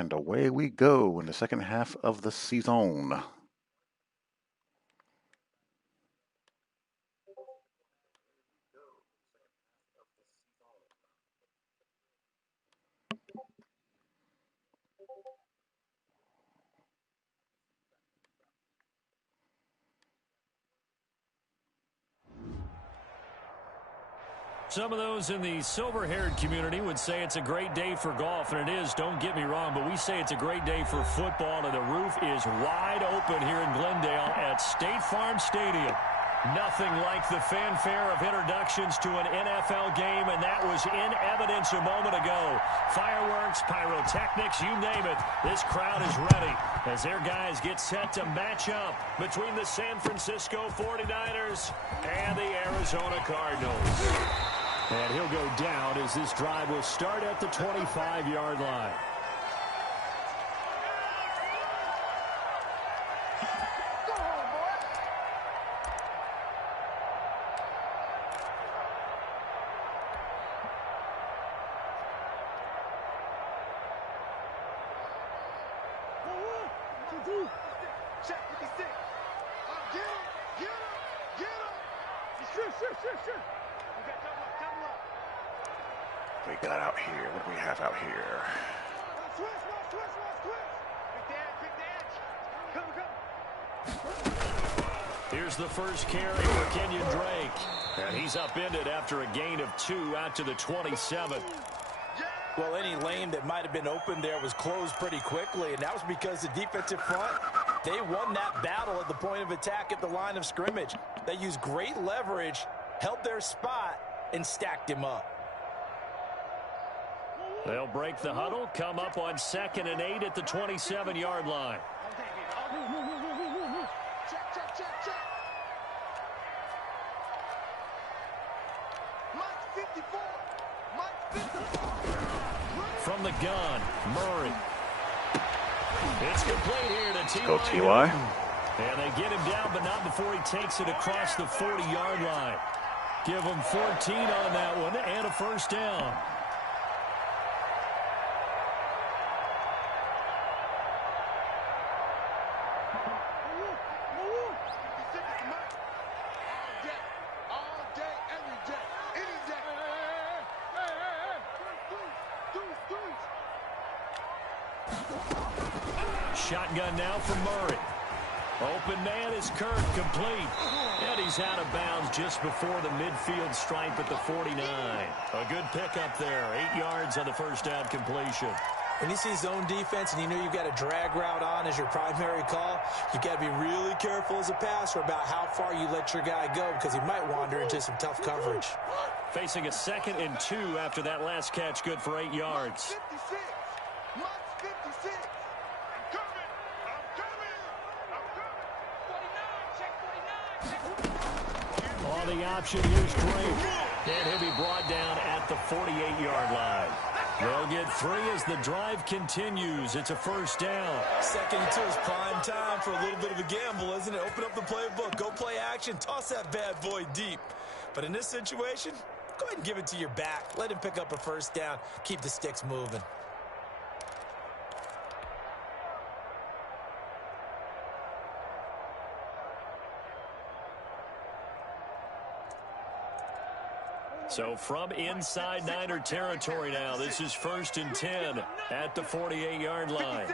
And away we go in the second half of the season. Some of those in the silver-haired community would say it's a great day for golf, and it is, don't get me wrong, but we say it's a great day for football, and the roof is wide open here in Glendale at State Farm Stadium. Nothing like the fanfare of introductions to an NFL game, and that was in evidence a moment ago. Fireworks, pyrotechnics, you name it. This crowd is ready as their guys get set to match up between the San Francisco 49ers and the Arizona Cardinals. And he'll go down as this drive will start at the 25-yard line. We got out here. What do we have out here? Here's the first carry for Kenyon Drake. And he's upended after a gain of 2 out to the 27. Well, any lane that might have been open there was closed pretty quickly, and that was because the defensive front, they won that battle at the point of attack at the line of scrimmage. They used great leverage, held their spot, and stacked him up. They'll break the huddle, come up on 2nd and 8 at the 27-yard line. From the gun, Murray. It's complete here to T.Y. Go T.Y. And they get him down, but not before he takes it across the 40-yard line. Give him 14 on that one and a first down. Shotgun now for Murray. Open man is Kirk, complete. And he's out of bounds just before the midfield stripe at the 49. A good pickup there. 8 yards on the first down completion. When you see zone defense and you know you've got a drag route on as your primary call, you've got to be really careful as a passer about how far you let your guy go because he might wander into some tough coverage. Facing a 2nd and 2 after that last catch, good for 8 yards. On the option, here's Drake. And he'll be brought down at the 48-yard line. They'll get 3 as the drive continues. It's a first down. 2nd and 2 is prime time for a little bit of a gamble, isn't it? Open up the playbook, go play action, toss that bad boy deep. But in this situation, go ahead and give it to your back. Let him pick up a first down. Keep the sticks moving. So from inside Niner territory now, this is 1st and 10 at the 48-yard line.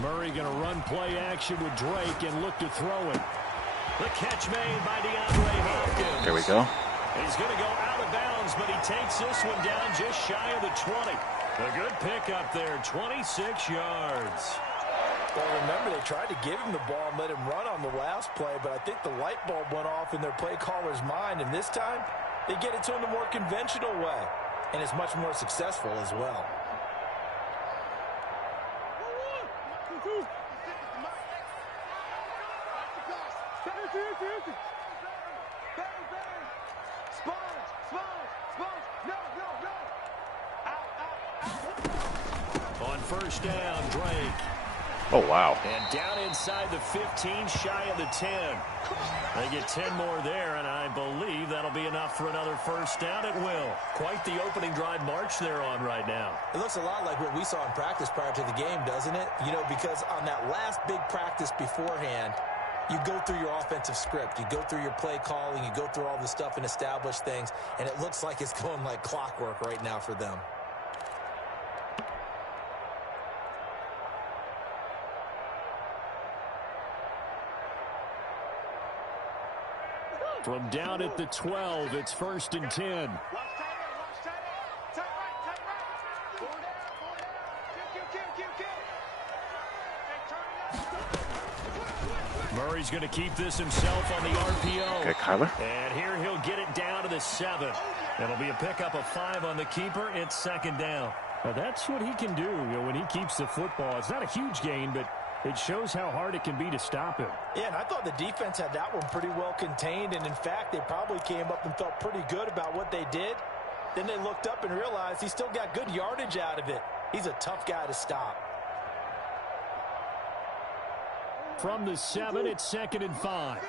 Murray going to run play action with Drake and look to throw it. The catch made by DeAndre Hopkins. There we go. He's going to go out of bounds, but he takes this one down just shy of the 20. A good pickup there, 26 yards. Well, remember, they tried to give him the ball and let him run on the last play, but I think the light bulb went off in their play caller's mind, and this time they get it to him the more conventional way, and it's much more successful as well. On first down, Drake. Oh, wow. And down inside the 15, shy of the 10. They get 10 more there, and I believe that'll be enough for another first down. It will. Quite the opening drive march they're on right now. It looks a lot like what we saw in practice prior to the game, doesn't it? You know, because on that last big practice beforehand, you go through your offensive script. You go through your play calling. You go through all the stuff and establish things, and it looks like it's going like clockwork right now for them. From down at the 12, it's 1st and 10. Murray's going to keep this himself on the RPO. Okay, Kyler. And here he'll get it down to the 7. It'll be a pickup of 5 on the keeper. It's 2nd down. Now that's what he can do, when he keeps the football. It's not a huge gain, but it shows how hard it can be to stop him. Yeah, and I thought the defense had that one pretty well contained, and in fact, they probably came up and felt pretty good about what they did. Then they looked up and realized he still got good yardage out of it. He's a tough guy to stop. From the 7, it's 2nd and 5.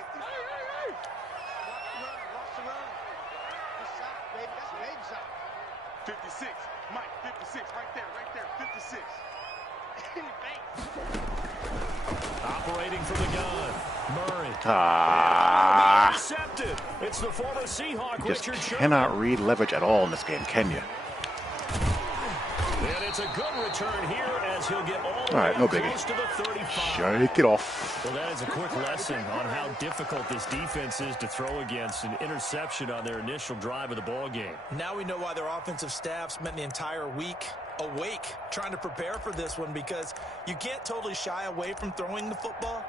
Mike, 56, right there, 56. Operating from the gun, Murray. Intercepted. It's the former Seahawk, You just Richard cannot Sherman. read leverage at all in this game, can you? And it's a good return here as he'll get all the All right, way no up biggie. close to the 35. Shake it off. Well, that is a quick lesson on how difficult this defense is to throw against. An interception on their initial drive of the ball game. Now we know why their offensive staff spent the entire week awake trying to prepare for this one, because you can't totally shy away from throwing the football,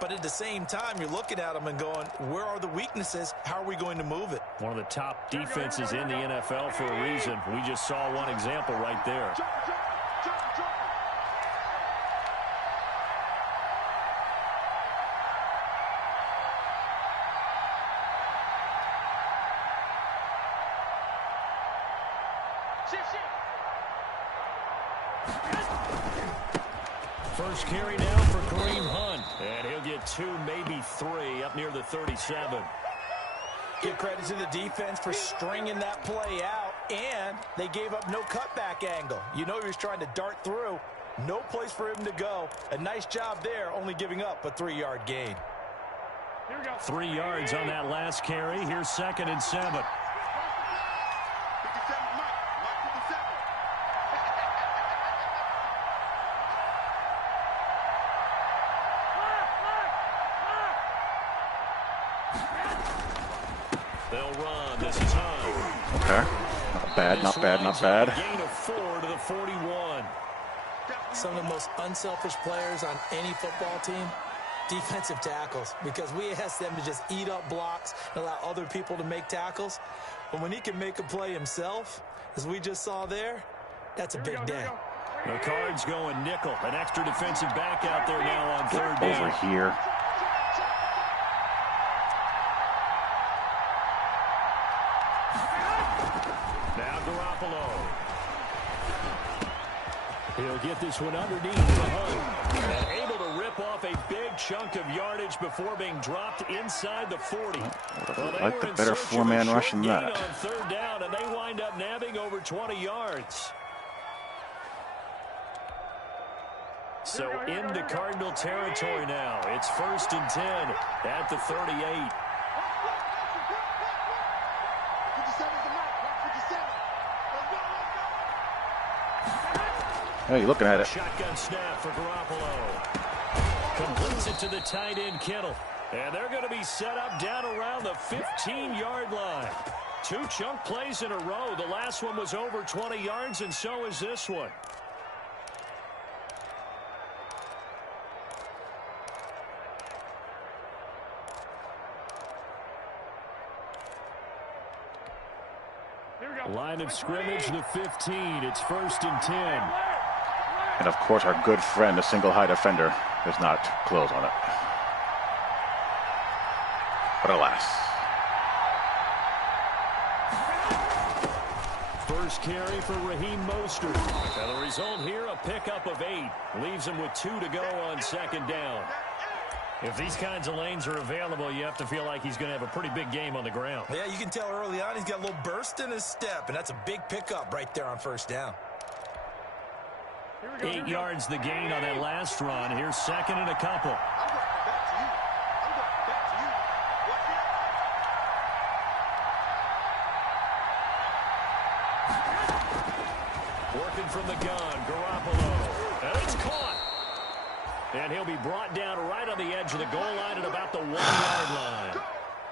but at the same time you're looking at them and going, where are the weaknesses? How are we going to move it? One of the top defenses in the NFL for a reason. We just saw one example right there. First carry now for Kareem Hunt. And he'll get 2, maybe 3 up near the 37. Give credit to the defense for stringing that play out, and they gave up no cutback angle. You know he was trying to dart through. No place for him to go. A nice job there, only giving up a 3-yard gain. 3 yards on that last carry. Here's 2nd and 7. They'll run. This is Hunt. Okay. Not bad, not bad, not bad. Gain of 4 to the 41. Some of the most unselfish players on any football team, defensive tackles, because we ask them to just eat up blocks and allow other people to make tackles. But when he can make a play himself, as we just saw there, that's a big day. The Cards going nickel. An extra defensive back out there now on 3rd down. Over here. Now Garoppolo. He'll get this one underneath to Hunt. And able to rip off a big chunk of yardage before being dropped inside the 40. Well, I like the better 4-man rush than that. On 3rd down, and they wind up nabbing over 20 yards. So into Cardinal territory now. It's 1st and 10 at the 38. Hey, you're looking at it. Shotgun snap for Garoppolo. Completes it to the tight end, Kittle. And they're going to be set up down around the 15-yard line. 2 chunk plays in a row. The last one was over 20 yards, and so is this one. Line of scrimmage, the 15. It's 1st and 10. And, of course, our good friend, the single-high defender, does not close on it. But alas. first carry for Raheem Mostert. And the result here, a pickup of 8. Leaves him with 2 to go on second down. If these kinds of lanes are available, you have to feel like he's going to have a pretty big game on the ground. Yeah, you can tell early on he's got a little burst in his step, and that's a big pickup right there on first down. 8 yards the gain on that last run. Here's second and a couple. Working from the gun, Garoppolo. And it's caught. And he'll be brought down right on the edge of the goal line at about the 1-yard line.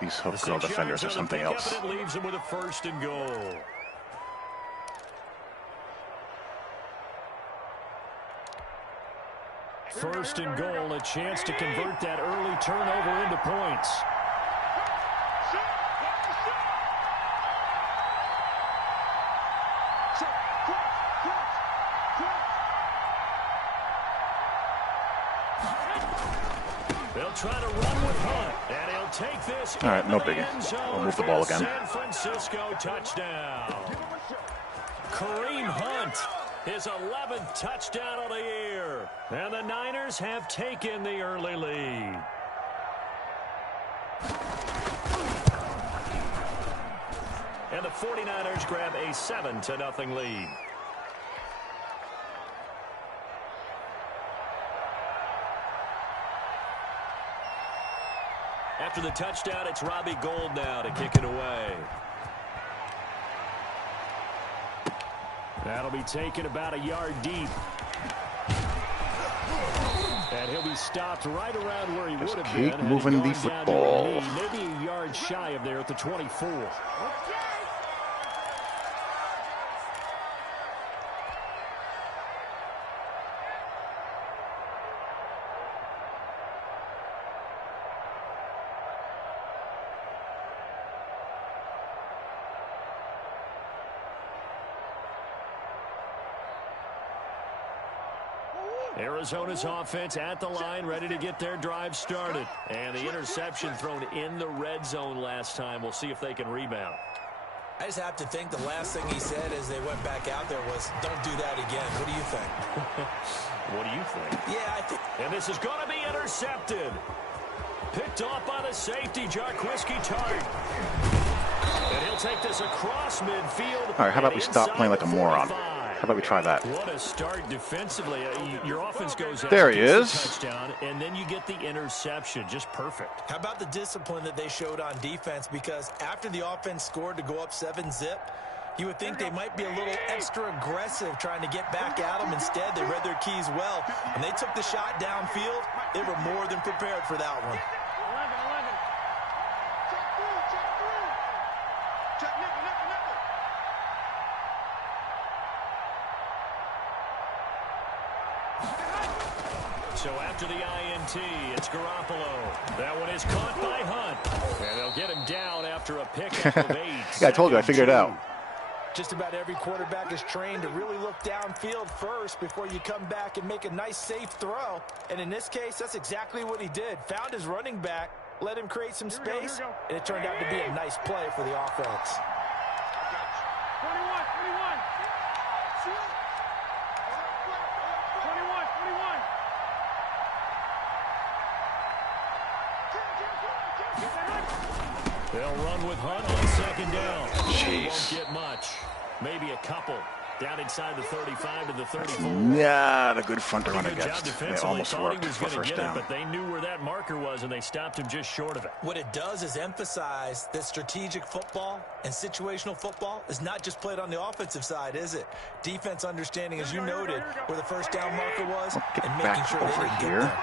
These hook girl defenders are something else. And it leaves him with a first and goal. First and goal, a chance to convert that early turnover into points. They'll try to run with Hunt, and he'll take this. All right, no biggie. We'll move the ball again. San Francisco touchdown. Kareem Hunt, his 11th touchdown of the year. And the Niners have taken the early lead. And the 49ers grab a 7-0 lead. After the touchdown, it's Robbie Gould now to kick it away. That'll be taken about a yard deep. And he'll be stopped right around where he would have been. Keep moving the football. Maybe a yard shy of there at the 24. Arizona's offense at the line, ready to get their drive started. And the interception thrown in the red zone last time. We'll see if they can rebound. I just have to think the last thing he said as they went back out there was, don't do that again. What do you think? What do you think? Yeah, I think. And this is going to be intercepted. Picked off by the safety, Jarquiski Tart. And he'll take this across midfield. All right, how about we stop playing like a moron? How about we try that? What a start defensively. Your offense goes out. There he is. Touchdown, and then you get the interception. Just perfect. How about the discipline that they showed on defense? Because after the offense scored to go up 7-zip, you would think they might be a little extra aggressive trying to get back at them. Instead, they read their keys well. When they took the shot downfield, they were more than prepared for that one. So after the INT, it's Garoppolo. That one is caught by Hunt. And they'll get him down after a pickup of 8. Yeah, I told you, I figured it out. Just about every quarterback is trained to really look downfield first before you come back and make a nice, safe throw. And in this case, that's exactly what he did. Found his running back, let him create some space, and it turned out to be a nice play for the offense. 21. They'll run with Hunt on second down. Jeez. Won't get much. Maybe a couple. Down inside the 35 to the 34. Not a good front to run Good job against. They defensively. almost Thought worked he was for gonna first get down. it, but they knew where that marker was, and they stopped him just short of it. What it does is emphasize that strategic football and situational football is not just played on the offensive side, is it? Defense understanding, as you noted, where the first down marker was, Get and making back sure they over didn't get here. there.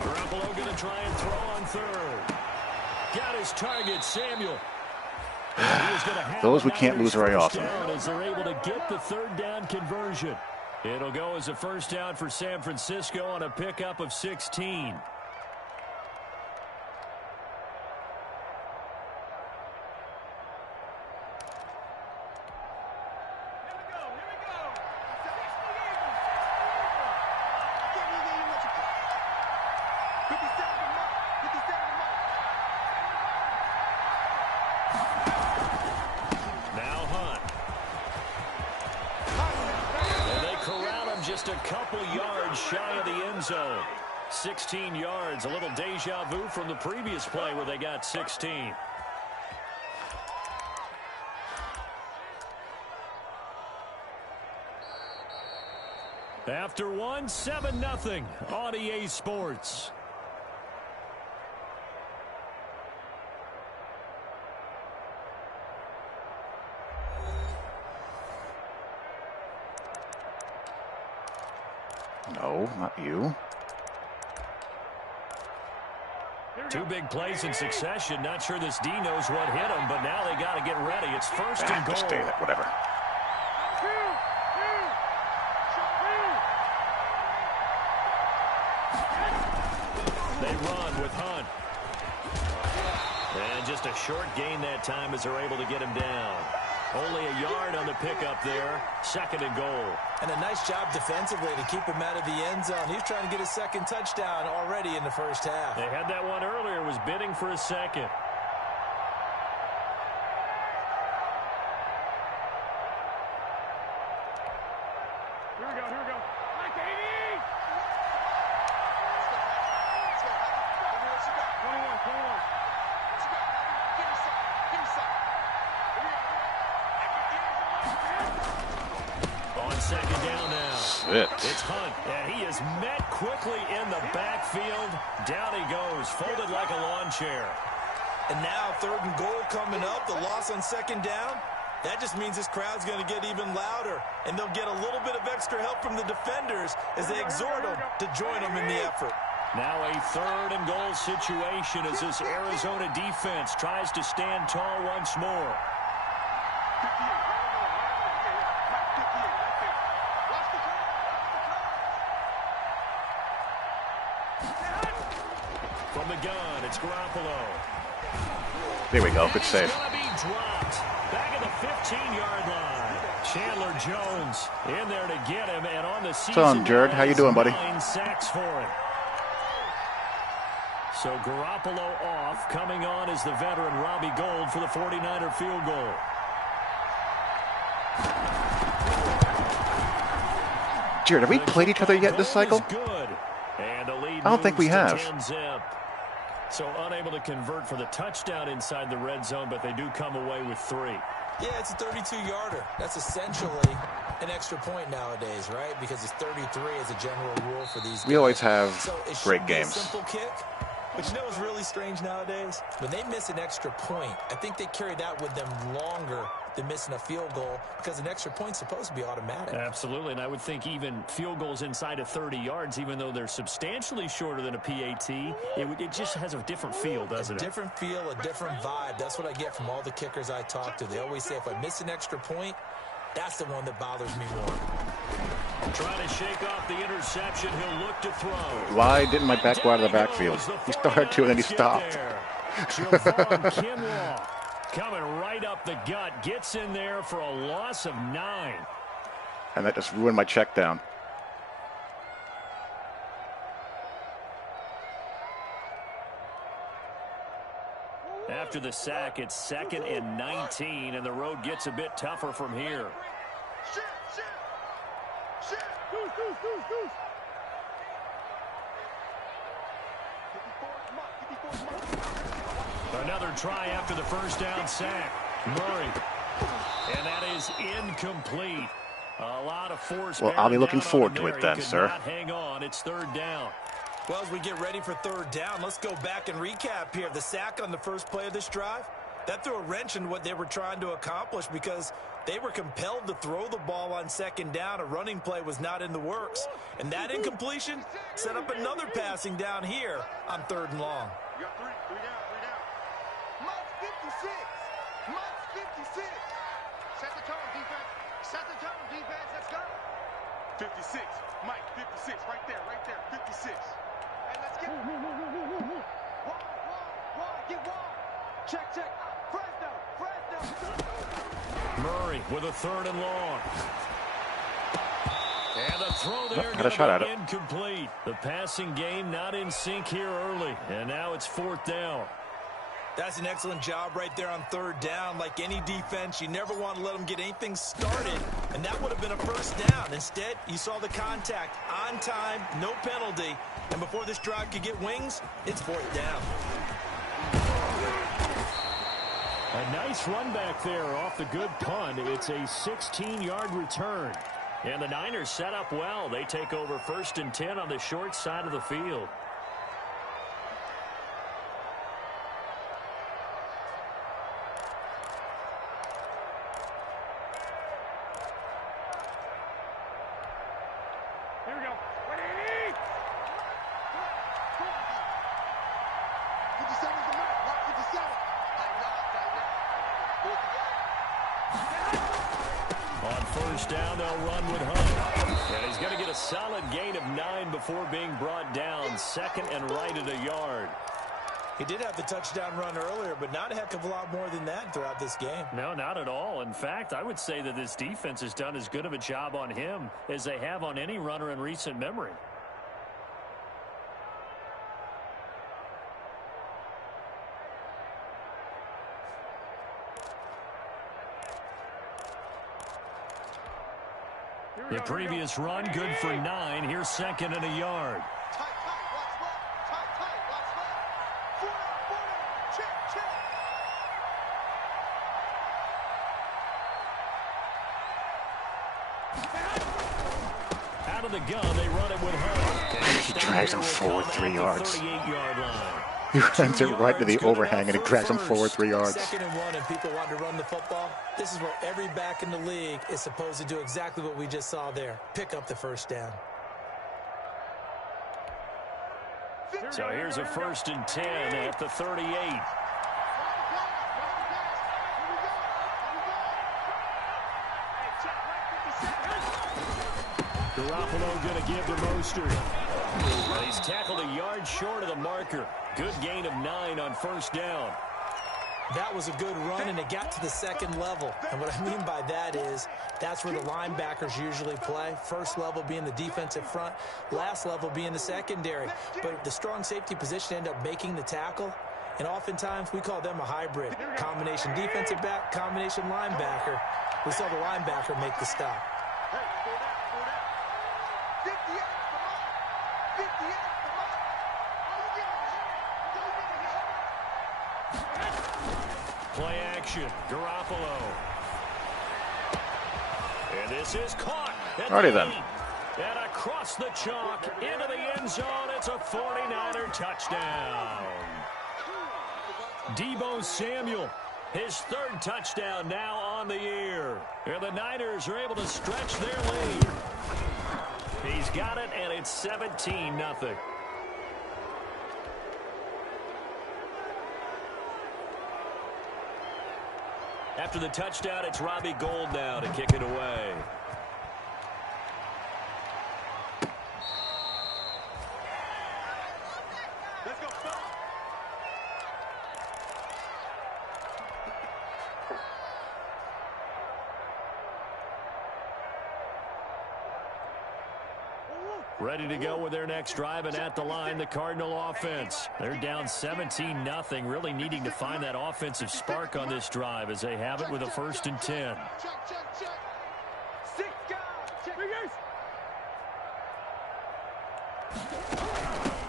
Garoppolo going to try and throw on third. Got his target, Samuel. Those we can't lose very often. As they're able to get the third down conversion. It'll go as a first down for San Francisco on a pickup of 16. just a couple yards shy of the end zone. 16 yards, a little deja vu from the previous play where they got 16. After one, 7-0 on EA Sports. No, not you. Two big plays in succession. Not sure this D knows what hit him, but now they got to get ready. It's first and goal. Just stay there, whatever. They run with Hunt. And just a short gain that time as they're able to get him down. Only a yard on the pickup there. Second and goal. And a nice job defensively to keep him out of the end zone. He's trying to get his second touchdown already in the first half. They had that one earlier. Was bidding for a second. Here we go, here we go. Mike, 80! Let's go. 21, 21. What you got? Give me some. Give me some. Here we go. On second down now. Sit. It's Hunt, and he is met quickly in the backfield. Down he goes, folded like a lawn chair. And now third and goal coming up. The loss on second down. That just means this crowd's going to get even louder. And they'll get a little bit of extra help from the defenders as they exhort them to join them in the effort. Now a third and goal situation as this Arizona defense tries to stand tall once more. 58, right on the line, Mike, 58, right there. Watch the crowd, From the gun, it's Garoppolo. There we go. Good save. He's going to be dropped back at the 15-yard line. Chandler Jones in there to get him, and on the season, What's on, Jared? How you doing, buddy? 9 sacks for him. So Garoppolo off. Coming on is the veteran Robbie Gould for the 49er field goal. Jared, have we played each other yet this cycle? Good. And the lead I don't think we moves to have. 10-zip. So unable to convert for the touchdown inside the red zone, but they do come away with 3. Yeah, it's a 32-yarder. That's essentially an extra point nowadays, right? Because it's 33 as a general rule for these guys. We always have So it should great be a games. simple kick. But you know what's really strange nowadays? When they miss an extra point, I think they carry that with them longer than missing a field goal because an extra point's supposed to be automatic. Absolutely, and I would think even field goals inside of 30 yards, even though they're substantially shorter than a PAT, it just has a different feel, doesn't it? A different feel, a different vibe. That's what I get from all the kickers I talk to. They always say if I miss an extra point, that's the one that bothers me more. Trying to shake off the interception, he'll look to throw. Why didn't my back go out of the backfield? He started to and then he stopped. Javon Kinlaw coming right up the gut, gets in there for a loss of 9. And that just ruined my check down. After the sack, it's 2nd and 19, and the road gets a bit tougher from here. Shit, shit. Shit. Goose, goose, goose, goose. 54, come on. Another try after the first down sack. Murray. And that is incomplete. A lot of force. Well, I'll be looking down forward on to him it there. then, He could sir. not hang on. It's 3rd down. Well, as we get ready for 3rd down, let's go back and recap here. The sack on the first play of this drive, that threw a wrench in what they were trying to accomplish because they were compelled to throw the ball on 2nd down. A running play was not in the works. And that incompletion set up another passing down here on 3rd and long. You got 3 down, 3 down. Mike 56. Mike 56. Set the tone, defense. Set the tone, defense. Let's go. 56. Mike 56. Right there, 56. Hey, let's get Wall, get wall. Check. Fresno. Murray with a 3rd and long. And the throw there Had a shot at it. incomplete. The passing game not in sync here early. And now it's 4th down. That's an excellent job right there on third down. Like any defense, you never want to let them get anything started, and that would have been a first down. Instead, you saw the contact on time, no penalty, and before this drive could get wings, it's fourth down. A nice run back there off the good punt. It's a 16-yard return. And the Niners set up well. They take over 1st and 10 on the short side of the field. Here we go. Ready? 57's the mark. Mark 57. On first down, they'll run with Hunt. And he's going to get a solid gain of 9 before being brought down. Second and right at a yard. He did have the touchdown run earlier, but not a heck of a lot more than that throughout this game. No, not at all. In fact, I would say that this defense has done as good of a job on him as they have on any runner in recent memory. The previous run, good for 9. Here's second and a yard. Tight, watch left. Tight, watch left. 40, check. Out of the gun, they run it with Hunt. He drags him forward 3 yards. 38-yard line. He runs it right to the overhang, and it drags him forward 3 yards. 2nd and 1, and people want to run the football. This is where every back in the league is supposed to do exactly what we just saw there. Pick up the first down. So here's a 1st and 10 at the 38. Garoppolo going to give to Mostert. Well, he's tackled a yard short of the marker. Good gain of 9 on first down. That was a good run, and it got to the second level. And what I mean by that is that's where the linebackers usually play. First level being the defensive front, last level being the secondary. But the strong safety position ended up making the tackle. And oftentimes we call them a hybrid. Combination defensive back, combination linebacker. We saw the linebacker make the stop. Play action, Garoppolo. And this is caught. Alrighty then. And across the chalk, into the end zone, it's a 49er touchdown. Deebo Samuel, his 3rd touchdown now on the year. And the Niners are able to stretch their lead. He's got it, and it's 17-0. After the touchdown, it's Robbie Gould now to kick it away. Let's go. Ready to go with their next drive, and at the line, the Cardinal offense. They're down 17-0, really needing to find that offensive spark on this drive as they have it with a 1st and 10. Check. 6 guys. Check.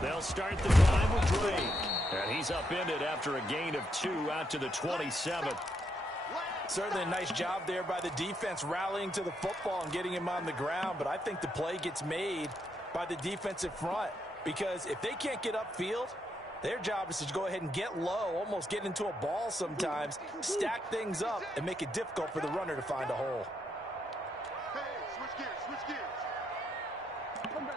They'll start the drive with Drake. And he's upended after a gain of 2 out to the 27. Certainly a nice job there by the defense rallying to the football and getting him on the ground. But I think the play gets made by the defensive front, because if they can't get upfield, their job is to go ahead and get low, almost get into a ball sometimes, stack things up, and make it difficult for the runner to find a hole. Hey, switch gears. Come back.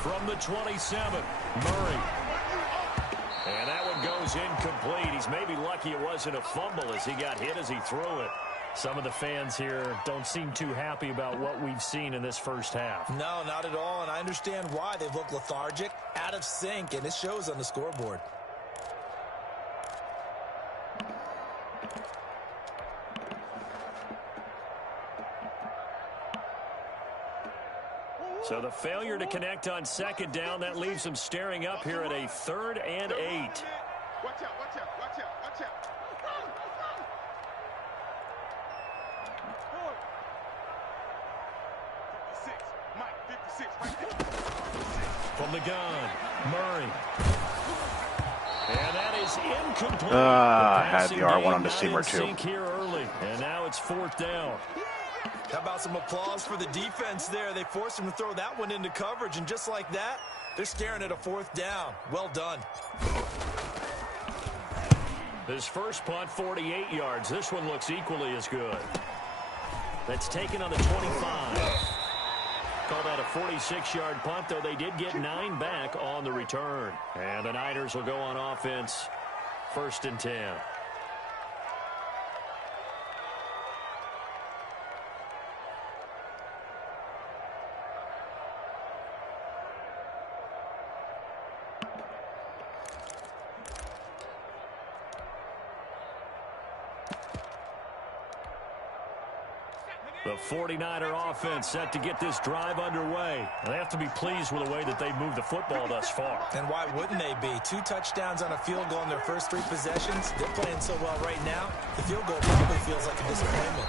From the 27, Murray. And that one goes incomplete. He's maybe lucky it wasn't a fumble as he got hit as he threw it. Some of the fans here don't seem too happy about what we've seen in this first half. No, not at all, and I understand why. They've looked lethargic, out of sync, and it shows on the scoreboard. So the failure to connect on second down, that leaves them staring up here at a 3rd and 8. Watch out, watch out, watch out, watch out. Mike, 56, right there. From the gun, Murray. And that is incomplete. Had the R1 on the seamer too. Here early, and now it's 4th down. How about some applause for the defense there? They forced him to throw that one into coverage, and just like that, they're staring at a 4th down. Well done. His first punt, 48 yards. This one looks equally as good. That's taken on the 25. Call that a 46-yard punt, though they did get 9 back on the return. And the Niners will go on offense, 1st and 10. The 49er offense set to get this drive underway. They have to be pleased with the way that they moved the football thus far. And why wouldn't they be? 2 touchdowns on a field goal in their first 3 possessions. They're playing so well right now, the field goal probably feels like a disappointment.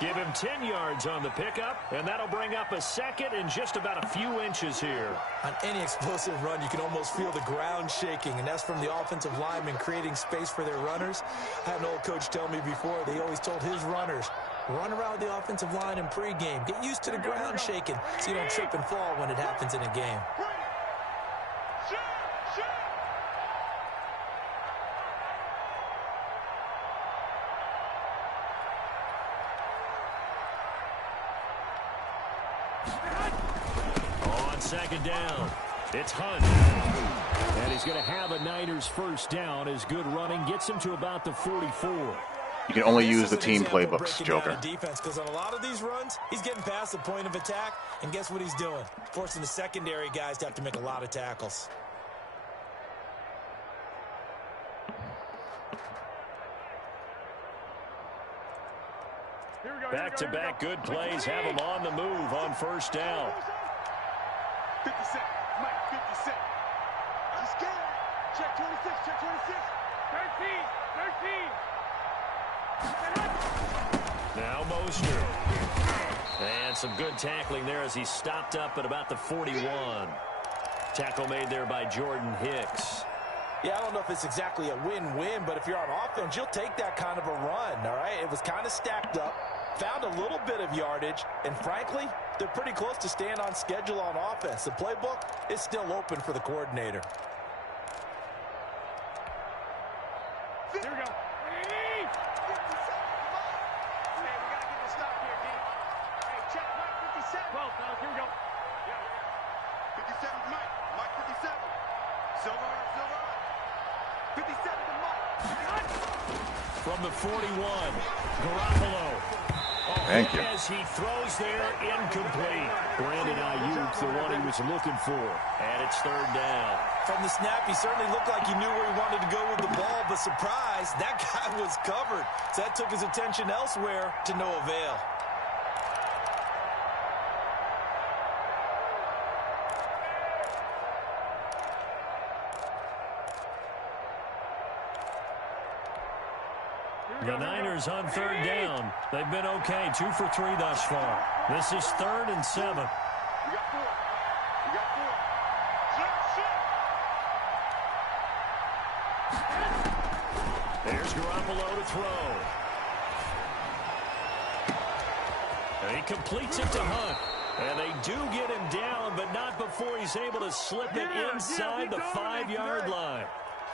Give him 10 yards on the pickup, and that'll bring up a 2nd and just about a few inches here. On any explosive run, you can almost feel the ground shaking, and that's from the offensive linemen creating space for their runners. I had an old coach tell me before, they always told his runners, run around the offensive line in pregame. Get used to the ground shaking so you don't trip and fall when it happens in a game. On 2nd down, it's Hunt. And he's going to have a Niners 1st down as good running gets him to about the 44. You can only use the team playbooks, Joker. Defense, because on a lot of these runs, he's getting past the point of attack, and guess what he's doing? Forcing the secondary guys to have to make a lot of tackles. Back-to-back good plays have him on the move on 1st down. 57, Mike, 57. I'm scared. Check 26, check 26. 13. Now Mostert. And some good tackling there as he stopped up at about the 41. Tackle made there by Jordan Hicks. Yeah, I don't know if it's exactly a win-win, but if you're on offense, you'll take that kind of a run, all right? It was kind of stacked up, found a little bit of yardage, and frankly, they're pretty close to staying on schedule on offense. The playbook is still open for the coordinator. Here we go. Hey, we got to get this stop here, D. Hey, check Mike 57. 12, fellas, here we go. Yeah. 57 to Mike. Mike 57. Silver. 57 to Mike. From the 41, Garoppolo. Thank you. As he throws there, incomplete. Brandon Ayuk, the one he was looking for. And it's 3rd down. From the snap, he certainly looked like he knew where he wanted to go with the ball, but surprise, that guy was covered. So that took his attention elsewhere to no avail. The Niners on 3rd down. They've been okay, 2 for 3 thus far. This is 3rd and 7. We got 4. There's Garoppolo to throw. And he completes it to Hunt. And they do get him down, but not before he's able to slip it inside the 5-yard line.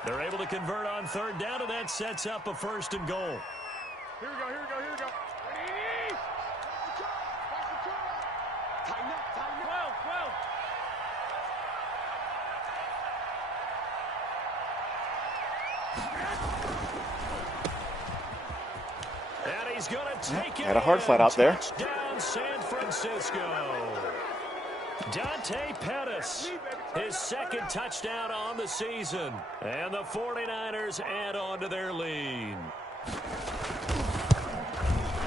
They're able to convert on 3rd down, and that sets up a 1st and goal. Here we go. Ready? Tighten up. 12. And he's going to take it. Had a hard flat out there. Touchdown, San Francisco. Dante Pettis, his 2nd touchdown on the season. And the 49ers add on to their lead.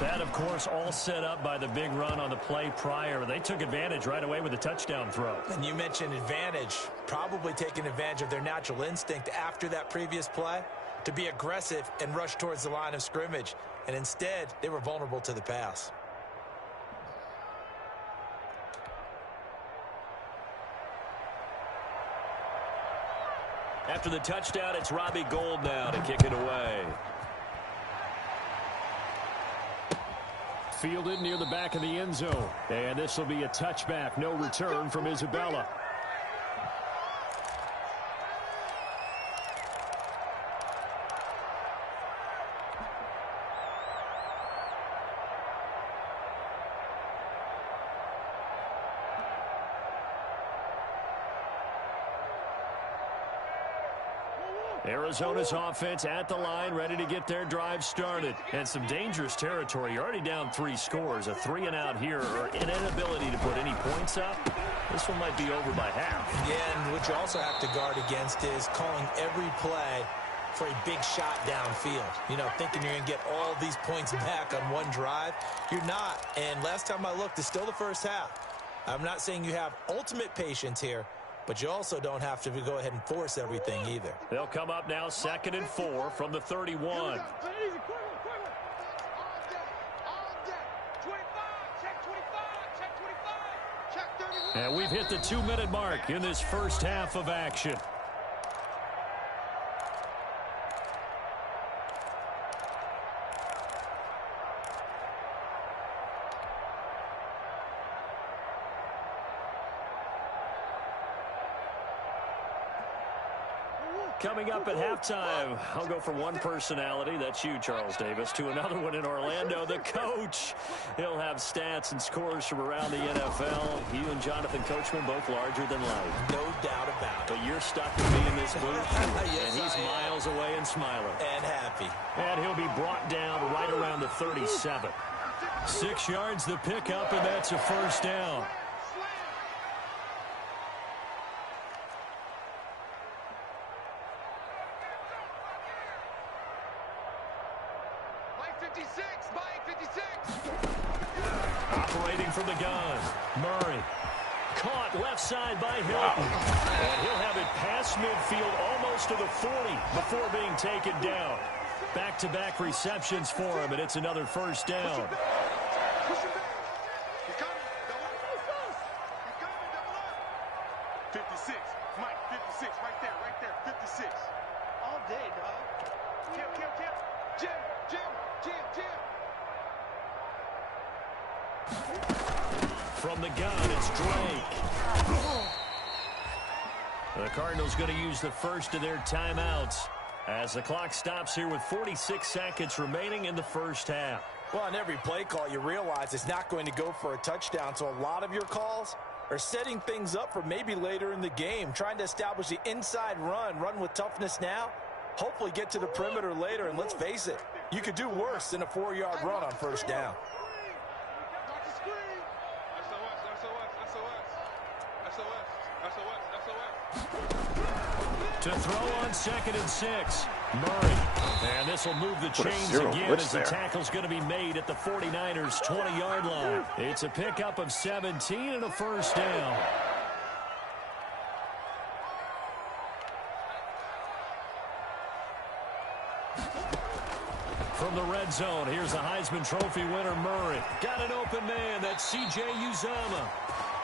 That, of course, all set up by the big run on the play prior. They took advantage right away with a touchdown throw. And you mentioned advantage, probably taking advantage of their natural instinct after that previous play to be aggressive and rush towards the line of scrimmage. And instead, they were vulnerable to the pass. After the touchdown, it's Robbie Gould now to kick it away. Fielded near the back of the end zone. And this will be a touchback. No return from Isabella. Arizona's offense at the line, ready to get their drive started. And some dangerous territory. You're already down 3 scores. A 3-and-out here, or an inability to put any points up. This one might be over by half. Yeah, and what you also have to guard against is calling every play for a big shot downfield. You know, thinking you're going to get all these points back on one drive. You're not. And last time I looked, it's still the first half. I'm not saying you have ultimate patience here, but you also don't have to go ahead and force everything either. They'll come up now 2nd and 4 from the 31. And we've hit the 2-minute mark in this first half of action. Coming up at halftime, I'll go from one personality, that's you, Charles Davis, to another one in Orlando, the coach. He'll have stats and scores from around the NFL. You and Jonathan Coachman both larger than life. No doubt about it. But you're stuck with me in this booth, Yes, and he's miles away and smiling. And happy. And he'll be brought down right around the 37. 6 yards the pickup, and that's a first down. Operating from the gun, Murray. Caught left side by Hilton. And he'll have it past midfield almost to the 40 before being taken down. Back-to-back receptions for him, and it's another first down. From the gun, it's Drake. The Cardinals going to use the first of their timeouts as the clock stops here with 46 seconds remaining in the first half. Well, on every play call, you realize it's not going to go for a touchdown, so a lot of your calls are setting things up for maybe later in the game, trying to establish the inside run with toughness now, hopefully get to the perimeter later, and let's face it, you could do worse than a 4-yard run on first down. To throw on 2nd and 6, Murray. And this will move the chains again as the tackle's going to be made at the 49ers' 20-yard line. It's a pickup of 17 and a first down. From the red zone, here's the Heisman Trophy winner, Murray. Got an open man, that's C.J. Uzomah.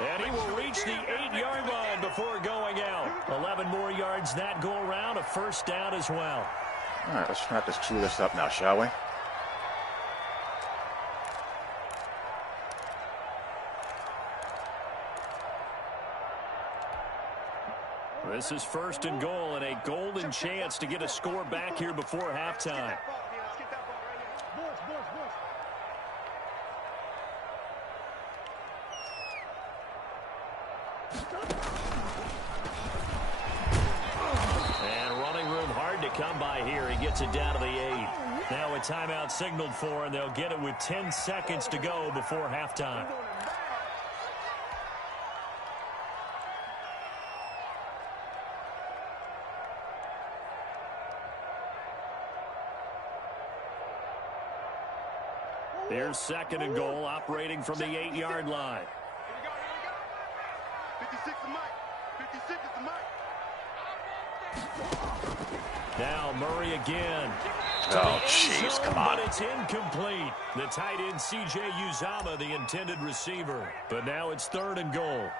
And he will reach the 8-yard line before going out. 11 more yards that go around, a first down as well. All right, let's try to chew this up now, shall we? This is 1st and goal, and a golden chance to get a score back here before halftime. And running room hard to come by here. He gets it down to the 8. Now a timeout signaled for, and they'll get it with 10 seconds to go before halftime. Here's 2nd and goal, operating from the 8-yard line. Here we go. 56 is Mike. 56 is the Mike. Now Murray again. Oh, jeez, come on. But it's incomplete. The tight end, C.J. Uzama, the intended receiver. But now it's 3rd and goal.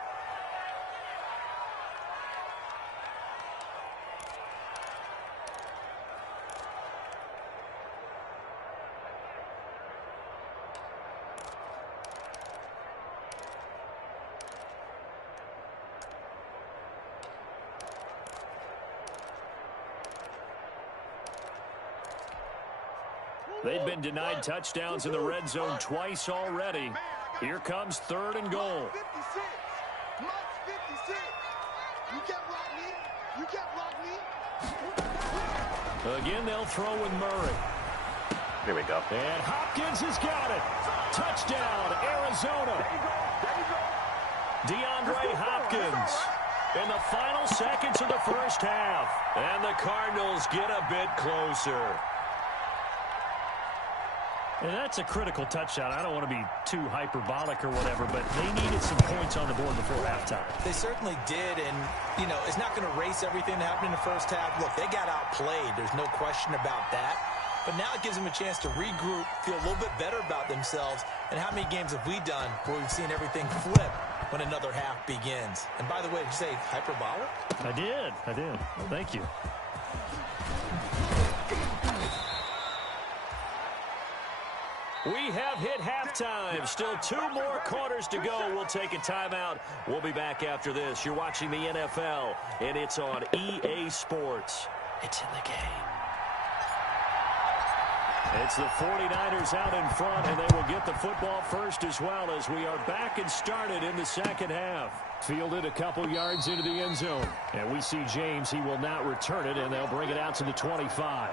They've been denied touchdowns in the red zone twice already. Here comes 3rd and goal. 56. Mike 56. You can't block me. You can't block me. Again, they'll throw with Murray. Here we go. And Hopkins has got it. Touchdown, Arizona. DeAndre Hopkins in the final seconds of the first half. And the Cardinals get a bit closer. And that's a critical touchdown. I don't want to be too hyperbolic or whatever, but they needed some points on the board before halftime. They certainly did, and, you know, it's not going to erase everything that happened in the first half. Look, they got outplayed. There's no question about that. But now it gives them a chance to regroup, feel a little bit better about themselves. And how many games have we done where we've seen everything flip when another half begins? And by the way, did you say hyperbolic? I did. Well, thank you. We have hit halftime. Still 2 more quarters to go. We'll take a timeout. We'll be back after this. You're watching the NFL, and it's on EA Sports. It's in the game. It's the 49ers out in front, and they will get the football first as well as we are back and started in the second half. Fielded a couple yards into the end zone. And we see James. He will not return it, and they'll bring it out to the 25.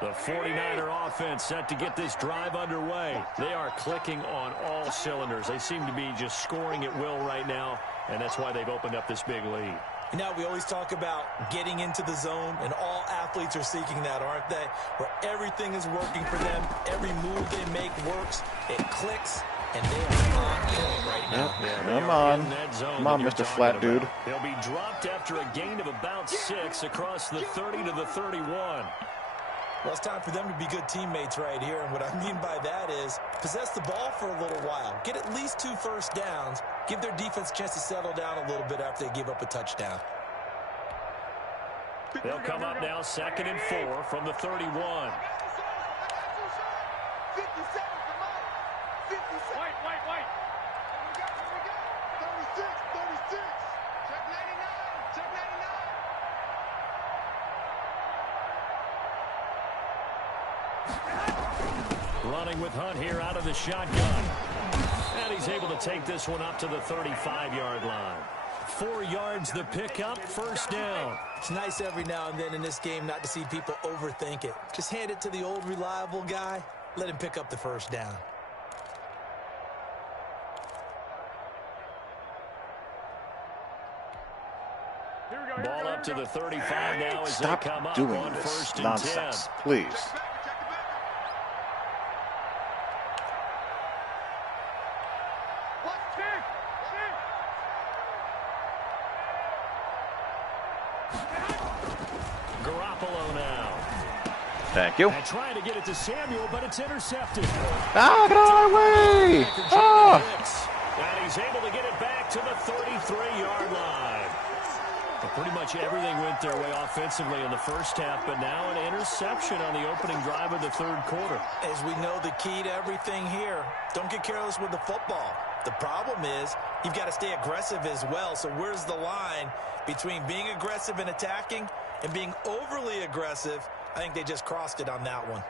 The 49er offense set to get this drive underway. They are clicking on all cylinders. They seem to be just scoring at will right now, and that's why they've opened up this big lead. You know, we always talk about getting into the zone, and all athletes are seeking that, aren't they? Where everything is working for them, every move they make works, it clicks, and they are on point right now. Come on, Mr. Flat Dude. They'll be dropped after a gain of about 6 across the 30 to the 31. Well, it's time for them to be good teammates right here, and what I mean by that is possess the ball for a little while, get at least 2 first downs, give their defense a chance to settle down a little bit after they give up a touchdown. They'll come up now 2nd and 4 from the 31. 57 for Mike. 57. Wait. Here we go. 36. Check 99. Check 99. Running with Hunt here out of the shotgun. And he's able to take this one up to the 35-yard line. 4 yards the pickup, first down. It's nice every now and then in this game not to see people overthink it. Just hand it to the old reliable guy. Let him pick up the first down. Ball up to the 35 now as Stop they come up doing on this 1st and nonsense, 10. please. Garoppolo now. Thank you. And trying to get it to Samuel, but it's intercepted. Ah, get out of my way! And he's able to get it back to the 33-yard line. Well, pretty much everything went their way offensively in the first half, but now an interception on the opening drive of the 3rd quarter. As we know, the key to everything here, don't get careless with the football. The problem is you've got to stay aggressive as well. So where's the line between being aggressive and attacking and being overly aggressive? I think they just crossed it on that one.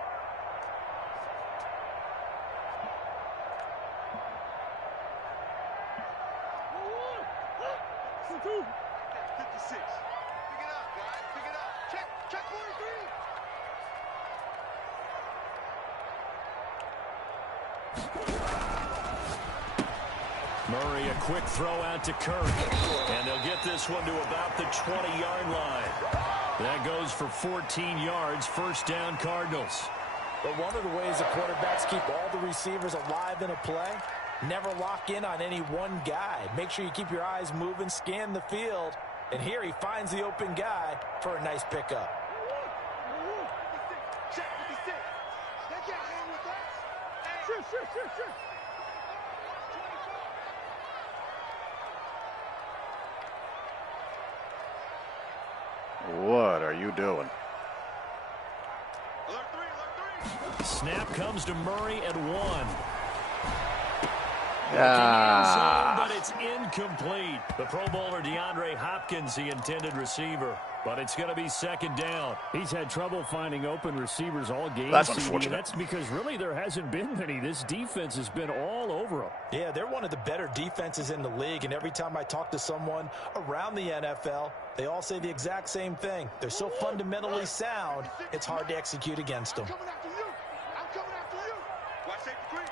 Murray, a quick throw out to Kirk. And they'll get this one to about the 20-yard line. That goes for 14 yards. First down, Cardinals. But one of the ways the quarterbacks keep all the receivers alive in a play, never lock in on any one guy. Make sure you keep your eyes moving, scan the field. And here he finds the open guy for a nice pickup. What are you doing? Snap comes to Murray at 1. Yeah. But it's incomplete. The Pro Bowler DeAndre Hopkins, the intended receiver. But it's going to be second down. He's had trouble finding open receivers all game. That's unfortunate. That's because really there hasn't been many. This defense has been all over them. Yeah, they're one of the better defenses in the league. And every time I talk to someone around the NFL, they all say the exact same thing. They're so fundamentally sound, it's hard to execute against them. I'm coming after you. Watch safety screen.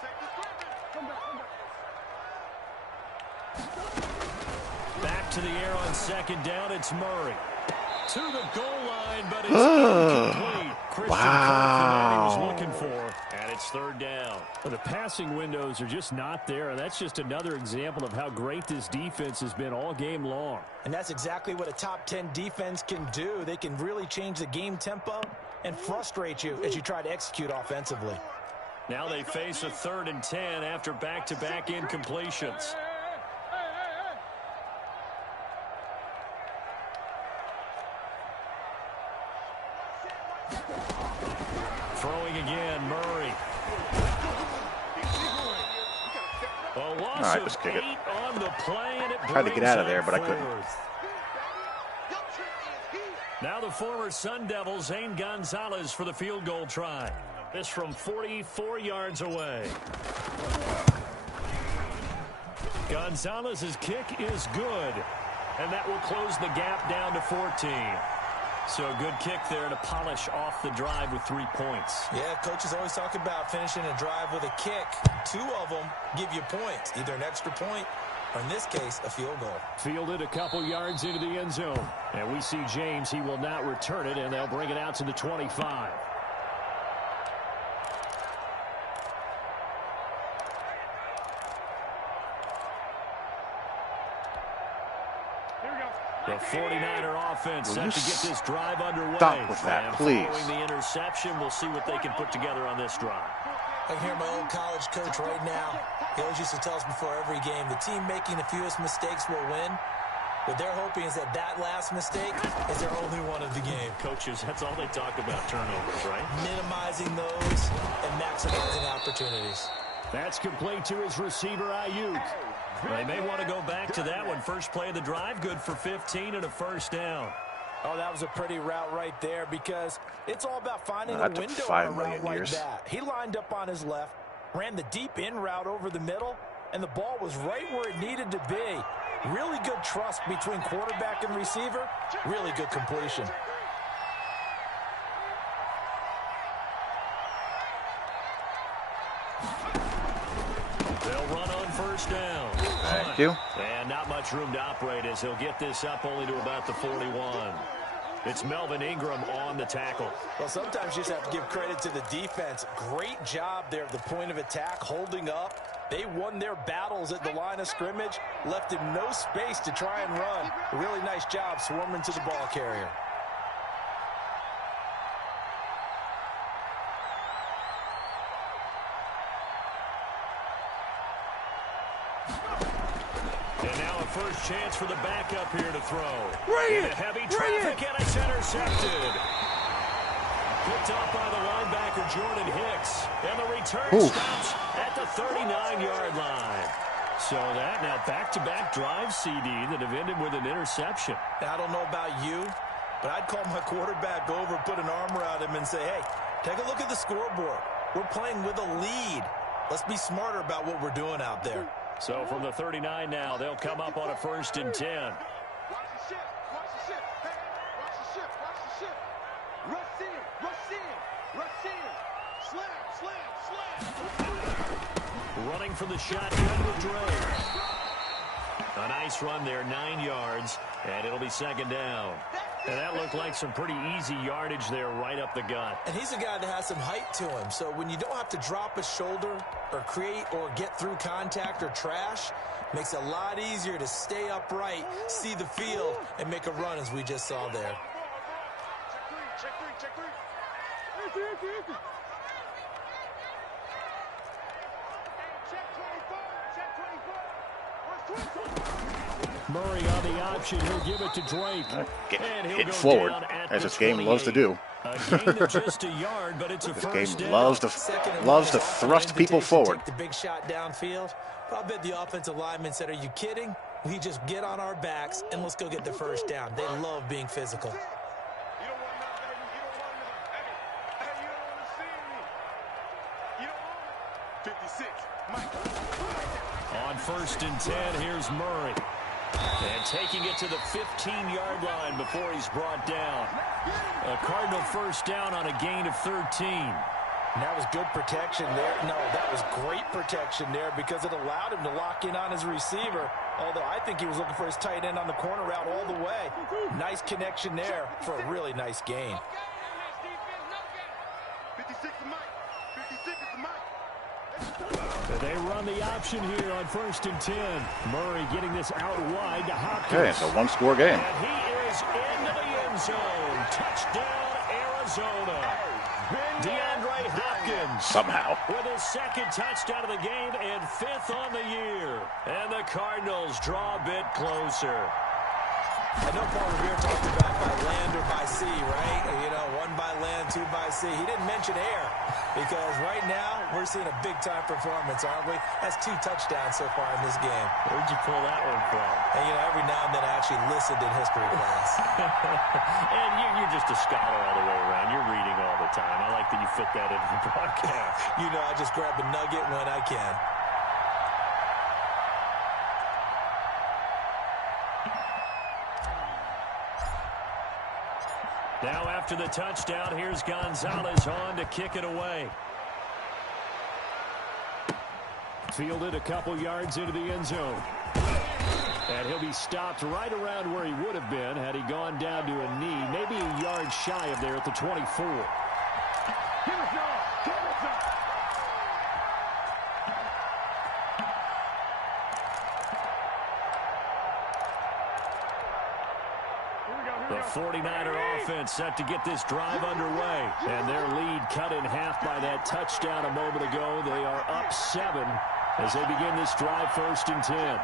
Safety screen. Come back. Back to the air on second down. It's Murray. To the goal line, but it's incomplete. Christian Kirk, the man he was looking for, and it's third down. Well, the passing windows are just not there, and that's just another example of how great this defense has been all game long. And that's exactly what a top 10 defense can do. They can really change the game tempo and frustrate you as you try to execute offensively. Now they face a 3rd and 10 after back-to-back incompletions. Throwing again, Murray. A loss of just kick it. 8 on the play, and it Tried to get out of there, but I couldn't. Now the former Sun Devil, Zane Gonzalez, for the field goal try. This from 44 yards away. Gonzalez's kick is good, and that will close the gap down to 14. So a good kick there to polish off the drive with 3 points. Yeah, coaches always talk about finishing a drive with a kick. 2 of them give you points, either an extra point or, in this case, a field goal. Fielded a couple yards into the end zone. And we see James. He will not return it, and they'll bring it out to the 25. The 49er offense set to get this drive underway. Stop with that, and please. Following the interception, we'll see what they can put together on this drive. I can hear my old college coach right now. He always used to tell us before every game, the team making the fewest mistakes will win. What they're hoping is that last mistake is their only one of the game. Coaches, that's all they talk about, turnovers, right? Minimizing those and maximizing opportunities. That's complete to his receiver, Ayuk. They may want to go back to that one. First play of the drive, good for 15 and a first down. Oh, that was a pretty route right there because it's all about finding a That took window 5 on a route million like years. that. He lined up on his left, ran the deep in route over the middle, and the ball was right where it needed to be. Really good trust between quarterback and receiver. Really good completion. They'll run on first down. Thank you. And not much room to operate as he'll get this up only to about the 41. It's Melvin Ingram on the tackle. Well, sometimes you just have to give credit to the defense. Great job there at the point of attack, holding up. They won their battles at the line of scrimmage, left him no space to try and run. A really nice job swarming to the ball carrier. And now a first chance for the backup here to throw. Bring In it! heavy Bring traffic, it! and it's intercepted. Picked off by the linebacker, Jordan Hicks. And the return stops at the 39-yard line. So that now back-to-back drive CD that have ended with an interception. Now, I don't know about you, but I'd call my quarterback over, put an arm around him, and say, hey, take a look at the scoreboard. We're playing with a lead. Let's be smarter about what we're doing out there. So from the 39 now, they'll come up on a 1st and 10. Watch the shift. Watch the shift. Hey, watch the shift. Watch the shift. Rush in. Rush in. Rush in. Slam, slam, slam. Running for the shotgun with Dre. A nice run there, 9 yards, and it'll be second down. And that looked like some pretty easy yardage there right up the gut. And he's a guy that has some height to him. So when you don't have to drop a shoulder or create or get through contact or trash, makes it a lot easier to stay upright, see the field, and make a run as we just saw there. Check three, check three. Check 24, check 24. Murray on the option. He'll give it to Drake. And he'll Hit go forward, down at as the this game loves to 28. do. A gain of just a yard, but it's a This first game down. loves to thrust people forward. Take the big shot downfield. I bet the offensive lineman said, "Are you kidding? We just get on our backs and let's go get the first down." They love being physical. You don't want none, baby. You don't want none. Hey, you don't want to see me. You don't want it. 56, Mike. On first and 10, here's Murray. And taking it to the 15-yard line before he's brought down. A Cardinal first down on a gain of 13. And that was good protection there. No, that was great protection there because it allowed him to lock in on his receiver. Although I think he was looking for his tight end on the corner route all the way. Nice connection there for a really nice gain. 56 is Mike. 56 is Mike. They run the option here on first and 10. Murray getting this out wide to Hopkins. Okay, it's a one-score game. And he is into the end zone. Touchdown, Arizona. DeAndre Hopkins. Somehow. With his second touchdown of the game and 5th on the year. And the Cardinals draw a bit closer. I know Paul Revere talked about by land or by sea, right? You know, 1 by land, 2 by sea. He didn't mention air because right now we're seeing a big-time performance, aren't we? That's 2 touchdowns so far in this game. Where'd you pull that one from? And, you know, every now and then I actually listened in history class. And you're just a scholar all the way around. You're reading all the time. I like that you fit that into the broadcast. You know, I just grab a nugget when I can. Now after the touchdown, here's Gonzalez on to kick it away. Fielded a couple yards into the end zone. And he'll be stopped right around where he would have been had he gone down to a knee, maybe a yard shy of there at the 24. Give us y'all. Give us y'all. The 49er offense set to get this drive underway. And their lead cut in half by that touchdown a moment ago. They are up 7 as they begin this drive first and 10.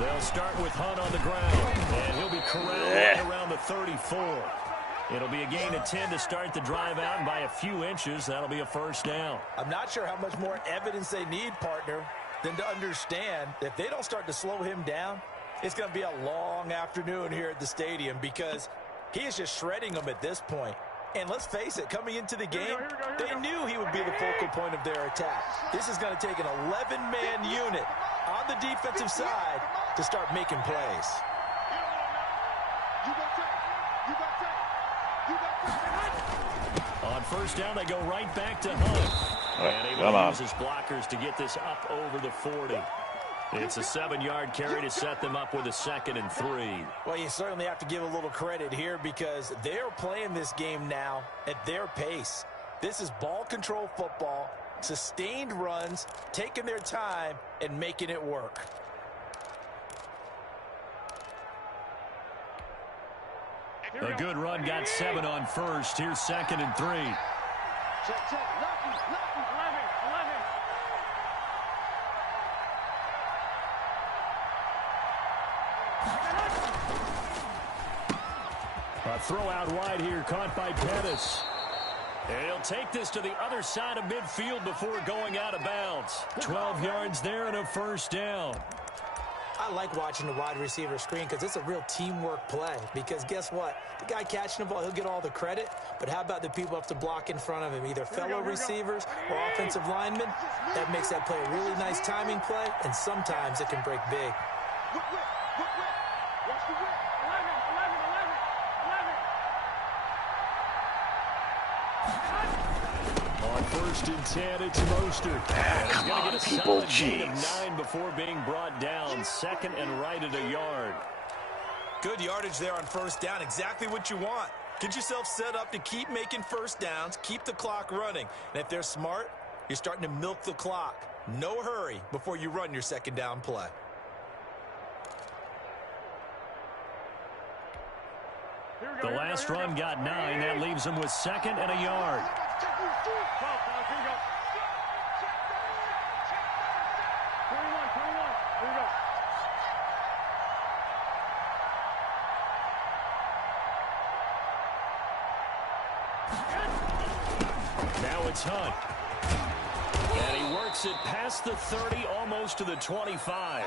They'll start with Hunt on the ground. And he'll be corralled right around the 34. It'll be a gain of 10 to start the drive out, and by a few inches, that'll be a first down. I'm not sure how much more evidence they need, partner, than to understand that if they don't start to slow him down, it's going to be a long afternoon here at the stadium because he is just shredding them at this point. And let's face it, coming into the game, they knew he would be the focal point of their attack. This is going to take an 11-man unit on the defensive side to start making plays. On first down, they go right back to Hunt. And able to use his blockers to get this up over the 40. It's a 7-yard carry to set them up with a 2nd and 3. Well, you certainly have to give a little credit here because they're playing this game now at their pace. This is ball control football, sustained runs, taking their time, and making it work. A good run got 7 on first. Here's 2nd and 3. Check, check. Lucky, 11, 11. A throw out wide here, caught by Pettis. And he'll take this to the other side of midfield before going out of bounds. 12 yards there and a first down. I like watching the wide receiver screen because it's a real teamwork play. Because guess what? The guy catching the ball, he'll get all the credit. But how about the people who have to block in front of him, either fellow receivers or offensive linemen? That makes that play a really nice timing play, and sometimes it can break big. Watch the whip. 11, 11, 11, 11. On 1st and 10, it's Mostert. Come on, people, jeez. 9 before being brought down. 2nd and right at a yard. Good yardage there on 1st down. Exactly what you want. Get yourself set up to keep making 1st downs, keep the clock running. And if they're smart, you're starting to milk the clock. No hurry before you run your 2nd down play. The last run got 9. That leaves him with 2nd and a yard. Now it's Hunt. And he works it past the 30, almost to the 25.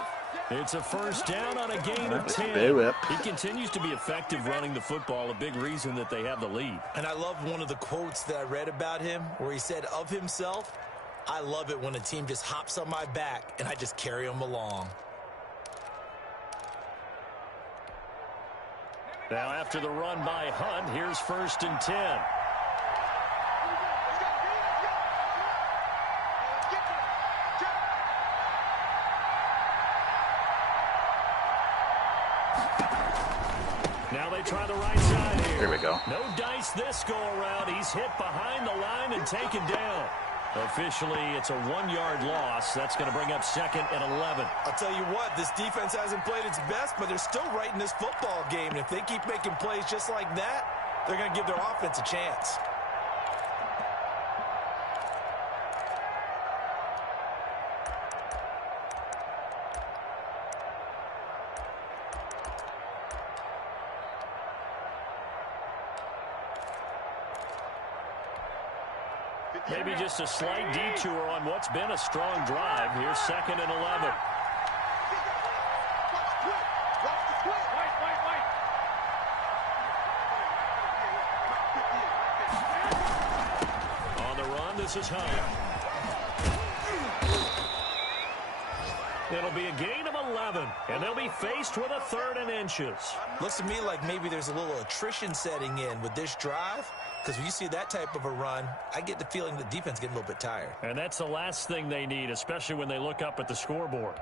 It's a 1st down on a gain of 10. He continues to be effective running the football, a big reason that they have the lead. And I love one of the quotes that I read about him where he said of himself, "I love it when a team just hops on my back and I just carry them along." Now after the run by Hunt, here's 1st and 10. Now they try the right side here. Here we go. No dice this go around. He's hit behind the line and taken down. Officially, it's a 1-yard loss. That's going to bring up 2nd and 11. I'll tell you what, this defense hasn't played its best, but they're still right in this football game. And if they keep making plays just like that, they're going to give their offense a chance. Maybe just a slight detour on what's been a strong drive. Here's 2nd and 11. On the run, this is Hunt. It'll be a gain of 11, and they'll be faced with a 3rd and inches. Looks to me like maybe there's a little attrition setting in with this drive. Because when you see that type of a run, I get the feeling the defense getting a little bit tired. And that's the last thing they need, especially when they look up at the scoreboard.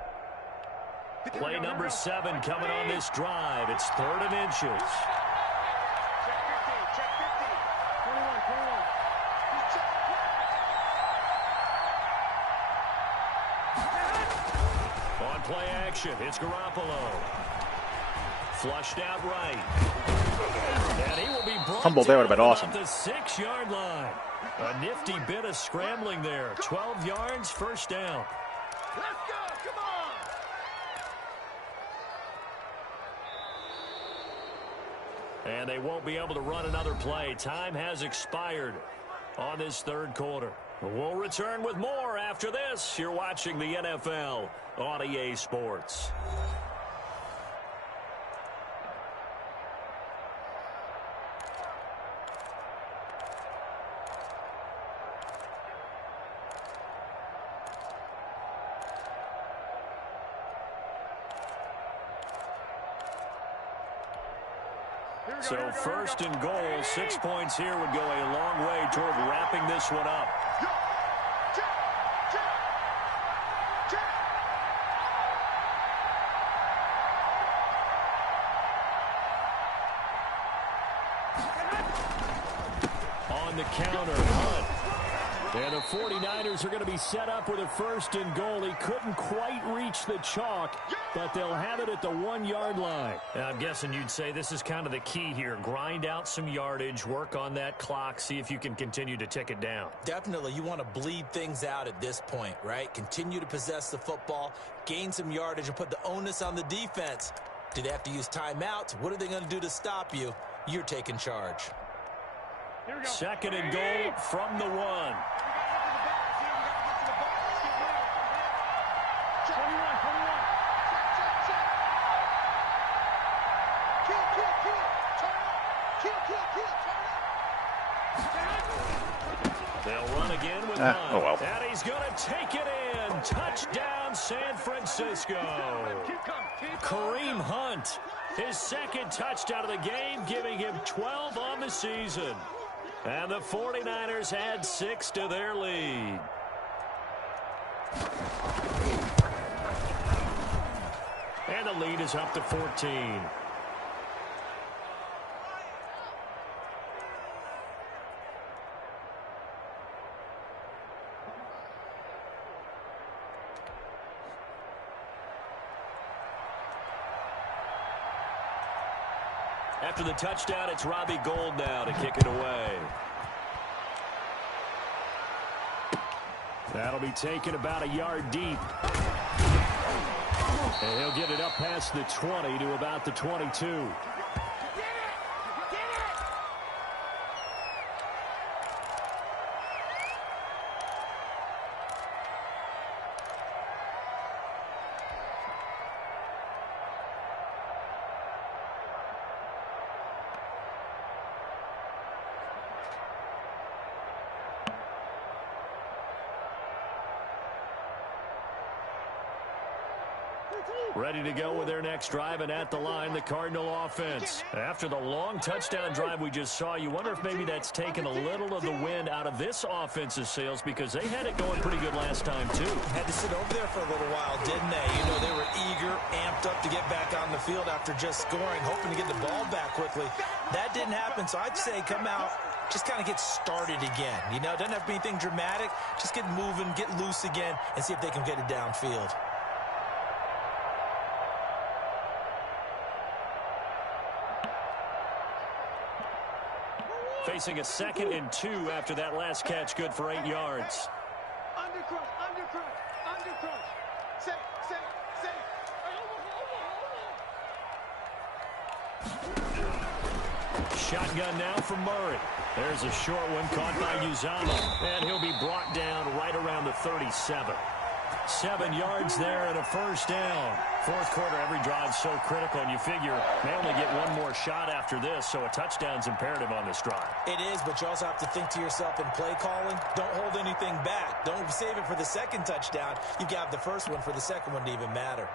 Play number 7 coming on this drive. It's 3rd and inches. On play action, it's Garoppolo. Flushed out right. And he will be brought Fumble there would have been awesome. The 6-yard line. A nifty bit of scrambling there. 12 yards, 1st down. Let's go, come on. And they won't be able to run another play. Time has expired on this 3rd quarter. We'll return with more after this. You're watching the NFL on EA Sports. So 1st and goal, 6 points here would go a long way toward wrapping this one up. On the counter, Hunt. And the 49ers are going to be set up with a 1st and goal. He couldn't quite reach the chalk, but they'll have it at the 1-yard line. And I'm guessing you'd say this is kind of the key here. Grind out some yardage, work on that clock, see if you can continue to tick it down. Definitely, you want to bleed things out at this point, right? Continue to possess the football, gain some yardage, and put the onus on the defense. Do they have to use timeouts? What are they going to do to stop you? You're taking charge. 2nd and goal from the 1. They'll run again with Hunt. Oh well. And he's going to take it in. Touchdown, San Francisco. Kareem Hunt, his 2nd touchdown of the game, giving him 12 on the season. And the 49ers add 6 to their lead. And the lead is up to 14. After the touchdown, it's Robbie Gould now to kick it away. That'll be taken about a yard deep. And he'll get it up past the 20 to about the 22. Ready to go with their next drive, and at the line, the Cardinal offense. After the long touchdown drive we just saw, you wonder if maybe that's taken a little of the wind out of this offense's sails, because they had it going pretty good last time, too. Had to sit over there for a little while, didn't they? You know, they were eager, amped up to get back on the field after just scoring, hoping to get the ball back quickly. That didn't happen, so I'd say come out, just kind of get started again. You know, it doesn't have to be anything dramatic. Just get moving, get loose again, and see if they can get it downfield. Facing a 2nd and 2 after that last catch, good for 8 yards. Undercrush, undercrush, undercrush. Safe, safe, safe. Shotgun now for Murray. There's a short one caught by Uzama, and he'll be brought down right around the 37. 7 yards there and a first down. Fourth quarter, every drive so critical, and you figure they only get one more shot after this, so a touchdown's imperative on this drive. It is, but you also have to think to yourself in play calling, don't hold anything back. Don't save it for the second touchdown. You've got the first one for the second one to even matter.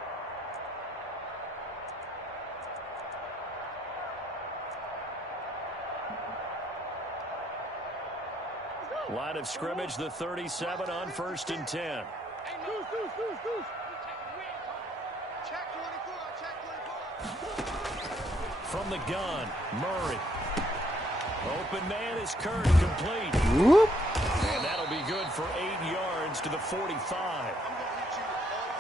Line of scrimmage, the 37 on 1st and 10. From the gun, Murray. Open man is Kurt, complete. Whoop. And that'll be good for 8 yards to the 45. I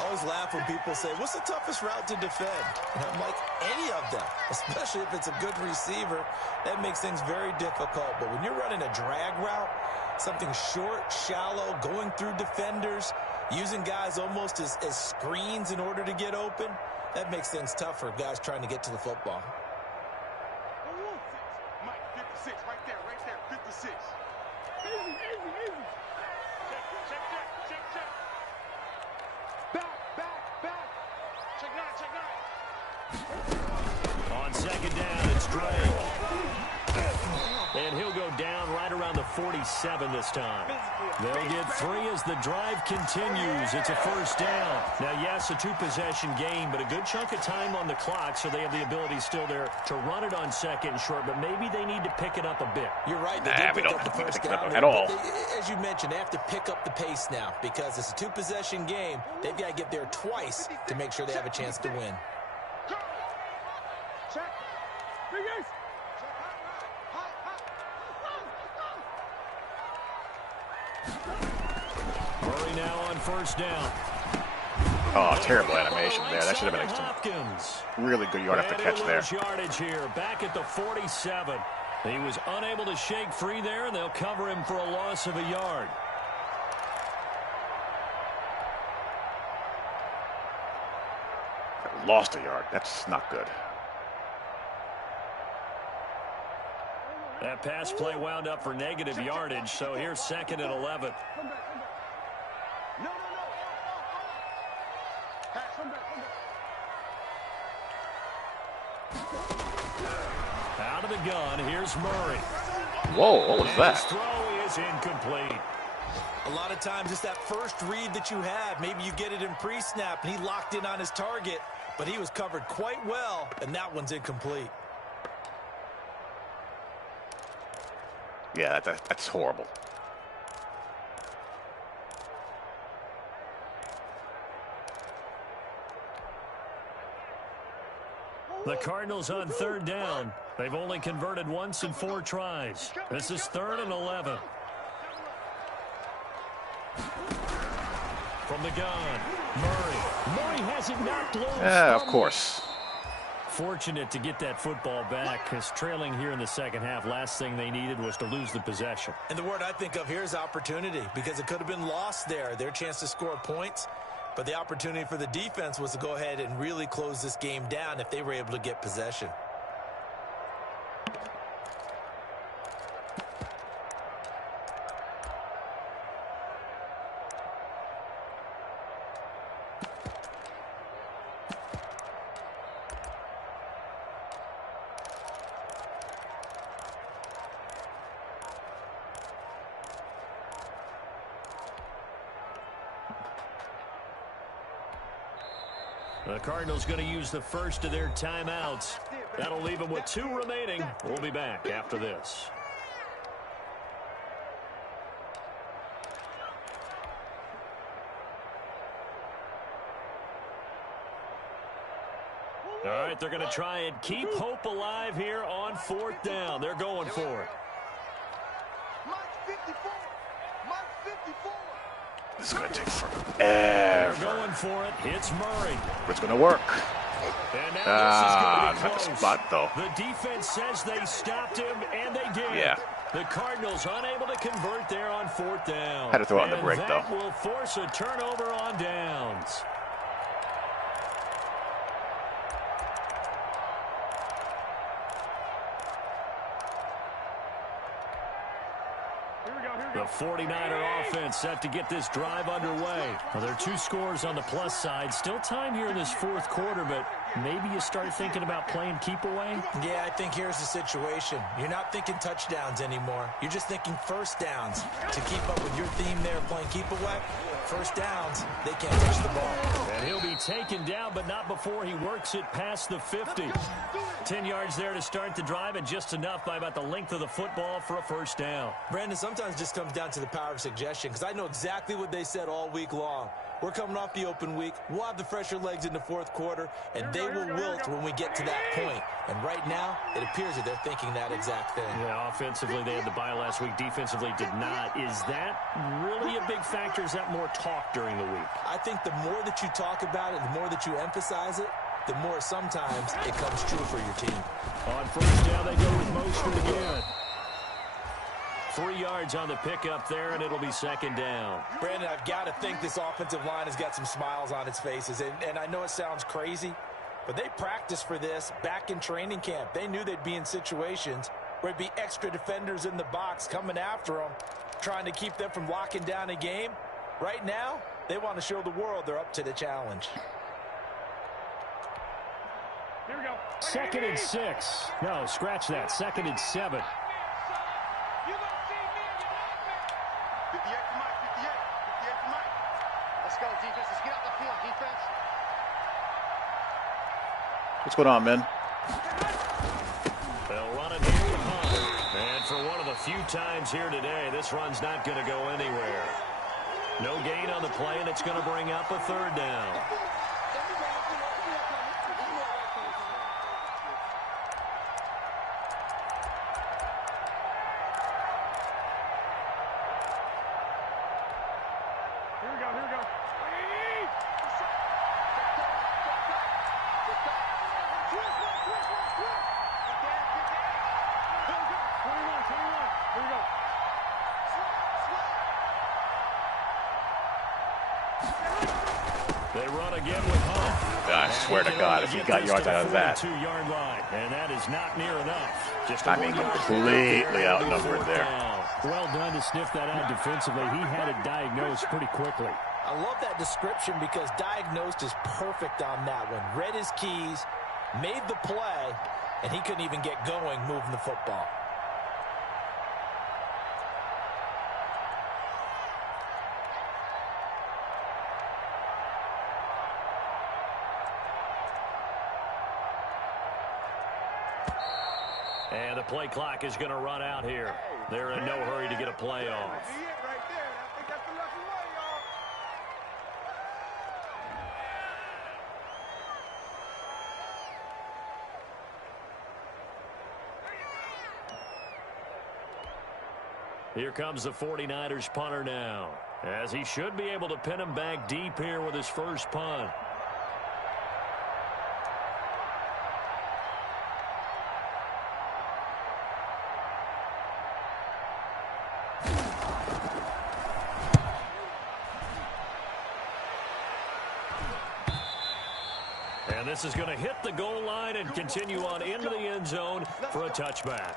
always laugh when people say, what's the toughest route to defend? And I'm like, any of them, especially if it's a good receiver. That makes things very difficult. But when you're running a drag route, something short, shallow, going through defenders, using guys almost as screens in order to get open, that makes things tough for guys trying to get to the football. Mike, 56, right there, 56. Easy, easy, easy. Check. Back. Check nine. On 2nd down, it's Drake. And he'll go down right around the 47 this time. They'll get 3 as the drive continues. It's a first down. Now, yes, a 2-possession game, but a good chunk of time on the clock, so they have the ability still there to run it on 2nd and short, but maybe they need to pick it up a bit. You're right. We don't up the need to first pick it up down at all. As you mentioned, they have to pick up the pace now because it's a 2-possession game. They've got to get there twice to make sure they have a chance to win. Check. Fingers. Murray now on first down. Oh, terrible animation there. That should have been Hopkins. really good yard after catch there. Yardage here, back at the 47. He was unable to shake free there, and they'll cover him for a loss of a yard. Lost a yard. That's not good. That pass play wound up for negative yardage, so here's 2nd and 11. No. Come back. Out of the gun, here's Murray. Whoa, what was And that? his throw is incomplete. A lot of times it's that first read that you have. Maybe you get it in pre-snap, and he locked in on his target, but he was covered quite well, and that one's incomplete. Yeah, that's horrible. The Cardinals on third down. They've only converted once in 4 tries. This is 3rd and 11. From the gun, Murray. Murray has it knocked loose. Yeah, of course. Fortunate to get that football back, because trailing here in the second half, last thing they needed was to lose the possession. And the word I think of here is opportunity, because it could have been lost there. Their chance to score points. But the opportunity for the defense was to go ahead and really close this game down if they were able to get possession. The Cardinals going to use the first of their timeouts. That'll leave them with 2 remaining. We'll be back after this. All right, they're going to try and keep hope alive here on 4th down. They're going for it. This is going to take forever. They're going for it. It's Murray. It's going to work. And now this is going to be that's a close. spot, though. The defense says they stopped him, and they did. Yeah. The Cardinals unable to convert there on 4th down. Had to throw it on the break, though. That will force a turnover on downs. The 49er offense set to get this drive underway. Well, there are 2 scores on the plus side. Still time here in this 4th quarter, but maybe you start thinking about playing keep away? Yeah, I think here's the situation. You're not thinking touchdowns anymore. You're just thinking first downs. To keep up with your theme there, playing keep away, first downs, they can't touch the ball. And he'll be taken down, but not before he works it past the 50. 10 yards there to start the drive, and just enough by about the length of the football for a first down. Brandon, sometimes it just comes down to the power of suggestion, because I know exactly what they said all week long. We're coming off the open week. We'll have the fresher legs in the 4th quarter, and they will wilt when we get to that point. And right now, it appears that they're thinking that exact thing. Yeah, offensively, they had the bye last week. Defensively, did not. Is that really a big factor? Is that more talk during the week? I think the more that you talk about it, the more that you emphasize it, the more sometimes it comes true for your team. On first down, they go with Mostert again. 3 yards on the pickup there, and it'll be 2nd down. Brandon, I've got to think this offensive line has got some smiles on its faces. And I know it sounds crazy, but they practiced for this back in training camp. They knew they'd be in situations where it'd be extra defenders in the box coming after them, trying to keep them from locking down a game. Right now, they want to show the world they're up to the challenge. Here we go. 2nd and 6. No, scratch that. 2nd and 7. You gonna see me and you like me. 58 to Mike, 58. 58 to Mike. Let's go, defense. Let's get out the field, defense. What's going on, man? They'll run it here with Hunt. And for one of the few times here today, this run's not going to go anywhere. No gain on the play, and it's going to bring up a 3rd down. They run again with Hunt. I swear to God, if he got yards out of that. 2-yard line, and that is not near enough. Just I mean, completely outnumbered there. Well done to sniff that out defensively. He had it diagnosed pretty quickly. I love that description because diagnosed is perfect on that one. Read his keys, made the play, and he couldn't even get going moving the football. And the play clock is going to run out here. They're in no hurry to get a play off. Here comes the 49ers punter now, as he should be able to pin him back deep here with his first punt. And this is going to hit the goal line and continue on into the end zone for a touchback.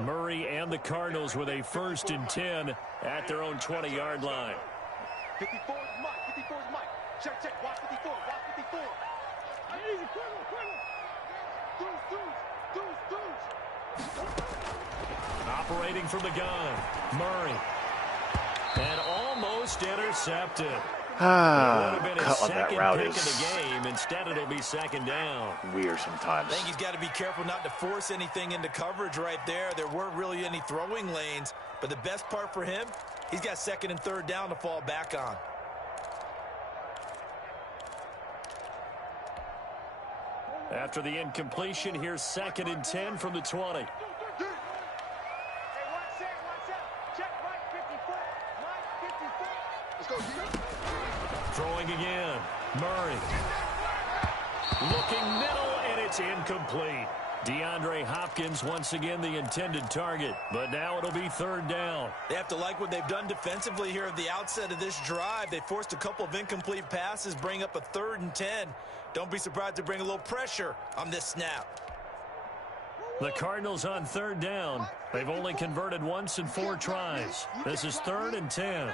Murray and the Cardinals with a 1st and 10 at their own 20-yard line. 54 is Mike. 54 is Mike. Check, check. Watch 54. Watch 54. Easy, Operating from the gun, Murray. And almost intercepted. Cut on that route is Instead, it'll be 2nd down. weird sometimes. I think he's got to be careful not to force anything into coverage right there. There weren't really any throwing lanes, but the best part for him, he's got 2nd and 3rd down to fall back on. After the incompletion, here's 2nd and 10 from the 20. Throwing again. Murray. Looking middle, and it's incomplete. DeAndre Hopkins once again the intended target, but now it'll be 3rd down. They have to like what they've done defensively here at the outset of this drive. They forced a couple of incomplete passes, bring up a 3rd and 10. Don't be surprised to bring a little pressure on this snap. The Cardinals on 3rd down. They've only converted once in 4 tries. This is 3rd and 10.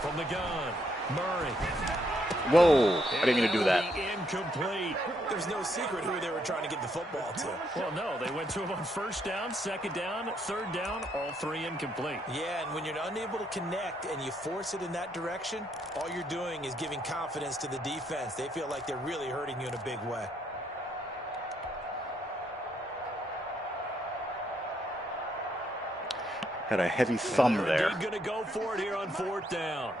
From the gun, Murray. Whoa, I didn't mean to do that. Incomplete. There's no secret who they were trying to get the football to. Well, no, they went to him on 1st down, 2nd down, 3rd down, all 3 incomplete. Yeah, and when you're unable to connect and you force it in that direction, all you're doing is giving confidence to the defense. They feel like they're really hurting you in a big way. Had a heavy thumb there. Going to go for it here on 4th down.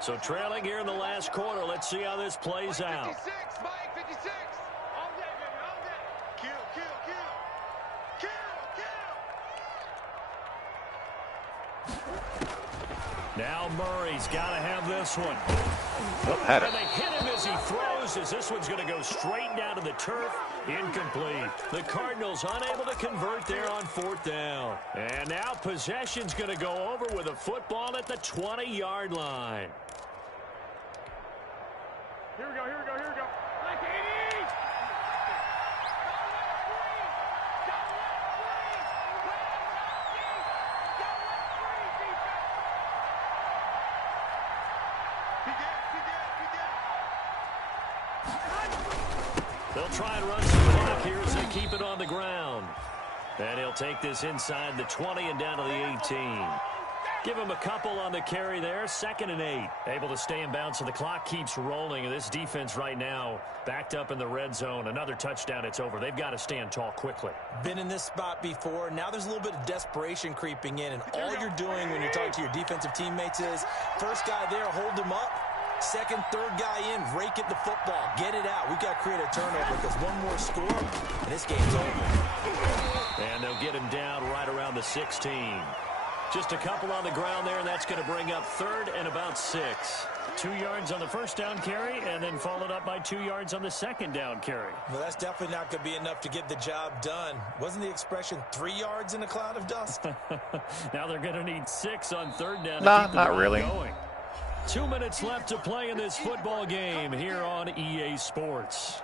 So trailing here in the last quarter. Let's see how this plays out. 56, Mike, 56. All day, baby, all day. Kill, kill, kill. Kill, kill. Now Murray's got to have this one. Oh, had it. And they hit him as he throws, as this one's going to go straight down to the turf. Incomplete. The Cardinals unable to convert there on 4th down. And now possession's going to go over with a football at the 20-yard line. Here we go, here we go, here we go. Like 80. They'll try and run some clock here as they keep it on the ground. And he'll take this inside the 20 and down to the 18. Give him a couple on the carry there. 2nd and 8. Able to stay in bounds, so the clock keeps rolling. And this defense right now backed up in the red zone. Another touchdown, it's over. They've got to stand tall quickly. Been in this spot before. Now there's a little bit of desperation creeping in. And all you're doing when you're talking to your defensive teammates is, first guy there, hold him up. 2nd, 3rd guy in, rake at the football. Get it out. We've got to create a turnover because one more score, and this game's over. And they'll get him down right around the 16. Just a couple on the ground there, and that's going to bring up 3rd and about 6. 2 yards on the 1st down carry, and then followed up by 2 yards on the 2nd down carry. Well, that's definitely not going to be enough to get the job done. Wasn't the expression 3 yards in a cloud of dust? Now they're going to need 6 on 3rd down. Nah, not really. Going. 2 minutes left to play in this football game here on EA Sports.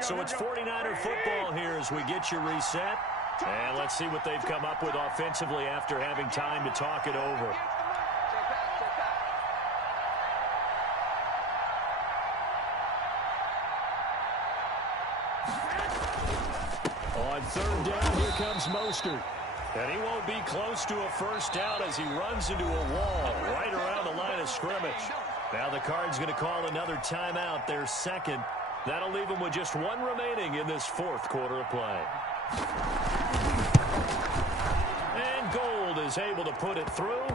So it's 49er football here as we get you reset. And let's see what they've come up with offensively after having time to talk it over. On 3rd down, here comes Mostert. And he won't be close to a first down as he runs into a wall right around the line of scrimmage. Now the Cards going to call another timeout, their second. That'll leave them with just one remaining in this fourth quarter of play. And Gold is able to put it through,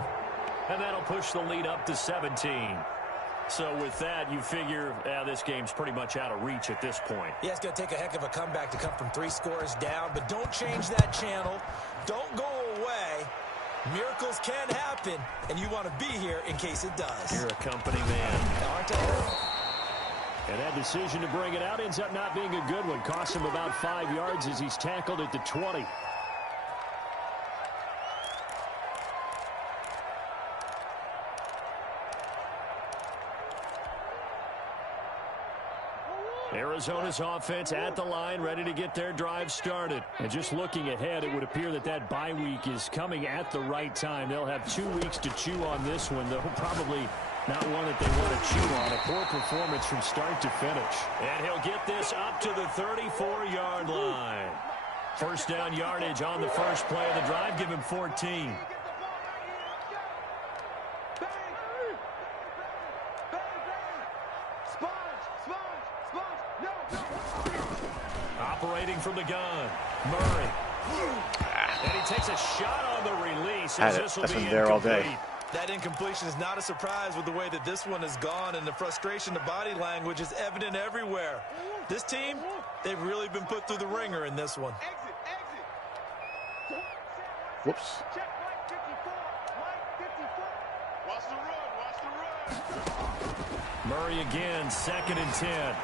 and that'll push the lead up to 17. So with that, you figure this game's pretty much out of reach at this point. Yeah, it's going to take a heck of a comeback to come from 3 scores down, but don't change that channel. Don't go away. Miracles can happen, and you want to be here in case it does. You're a company man. Aren't I? And that decision to bring it out ends up not being a good one. Costs him about 5 yards as he's tackled at the 20. Arizona's offense at the line, ready to get their drive started. And just looking ahead, it would appear that that bye week is coming at the right time. They'll have 2 weeks to chew on this one, though probably not one that they want to chew on. A poor performance from start to finish. And he'll get this up to the 34-yard line. First down yardage on the first play of the drive. Give him 14. Operating from the gun, Murray. And he takes a shot on the release. That's been there all day. That incompletion is not a surprise with the way that this one has gone, and the frustration, the body language is evident everywhere. This team, they've really been put through the ringer in this one. Whoops. Watch the run. Murray again, 2nd and 10.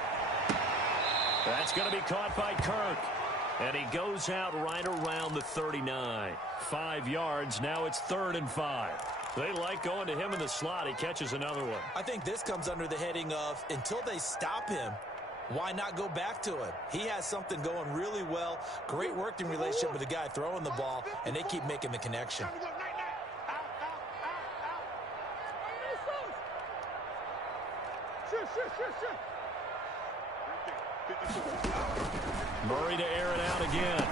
That's going to be caught by Kirk. And he goes out right around the 39. 5 yards. Now it's 3rd and 5. They like going to him in the slot. He catches another one. I think this comes under the heading of until they stop him, why not go back to him? He has something going really well. Great working relationship with the guy throwing the ball, and they keep making the connection. Murray to air it out again.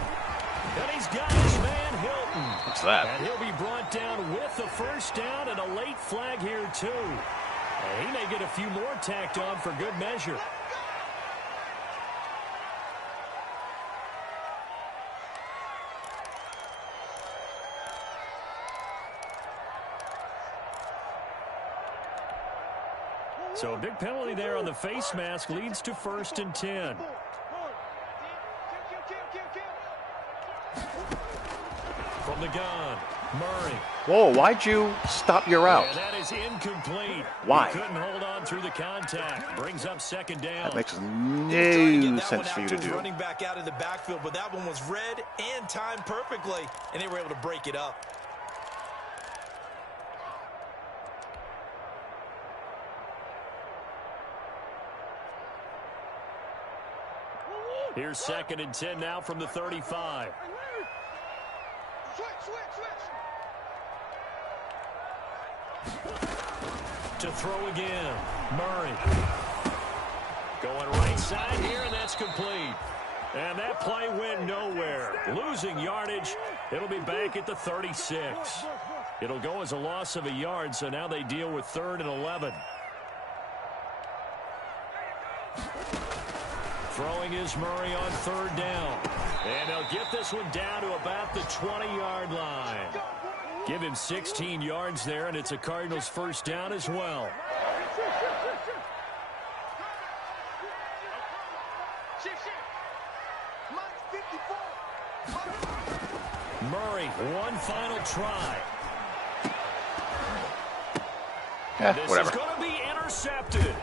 And he's got his man Hilton. What's that? And he'll be brought down with the first down and a late flag here, too. And he may get a few more tacked on for good measure. So a big penalty there on the face mask leads to 1st and 10. From the gun, Murray. Whoa, why'd you stop your route? And that is incomplete. Why? He couldn't hold on through the contact. Brings up 2nd down. That makes no sense for you to do. Running back out of the backfield, but that one was read and timed perfectly, and they were able to break it up. Here's 2nd and 10 now from the 35. To throw again, Murray. Going right side here, and that's complete. And that play went nowhere. Losing yardage. It'll be back at the 36. It'll go as a loss of a yard, so now they deal with 3rd and 11. Throwing is Murray on 3rd down. And they'll get this one down to about the 20-yard line. Give him 16 yards there, and it's a Cardinals first down as well. Murray, one final try. This Whatever. is going to be intercepted.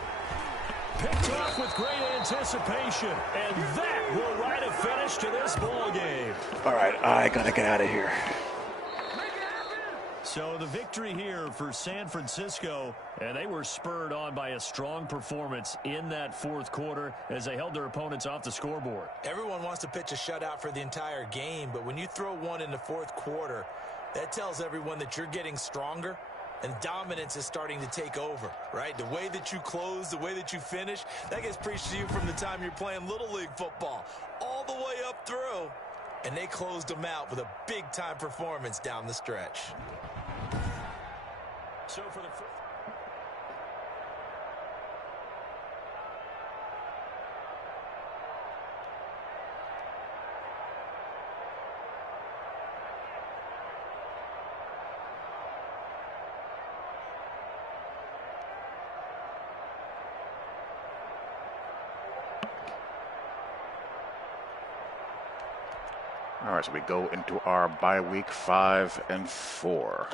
Picked off with great anticipation, and that will write a finish to this ball game. All right, I gotta get out of here. So the victory here for San Francisco, and they were spurred on by a strong performance in that 4th quarter as they held their opponents off the scoreboard. Everyone wants to pitch a shutout for the entire game, but when you throw one in the 4th quarter, that tells everyone that you're getting stronger. And dominance is starting to take over, right? The way that you close, the way that you finish, that gets preached to you from the time you're playing Little League football all the way up through. And they closed them out with a big-time performance down the stretch. So for the All right, so we go into our bye week 5 and 4.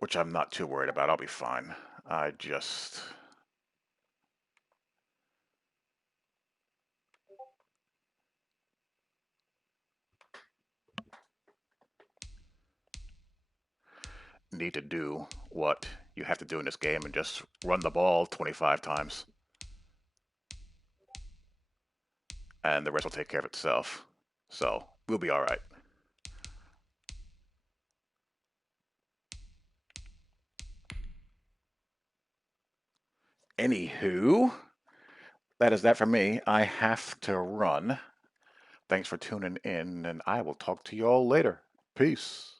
Which I'm not too worried about. I'll be fine. I just need to do what you have to do in this game and just run the ball 25 times. And the rest will take care of itself. So we'll be all right. Anywho, that is that for me. I have to run. Thanks for tuning in, and I will talk to you all later. Peace.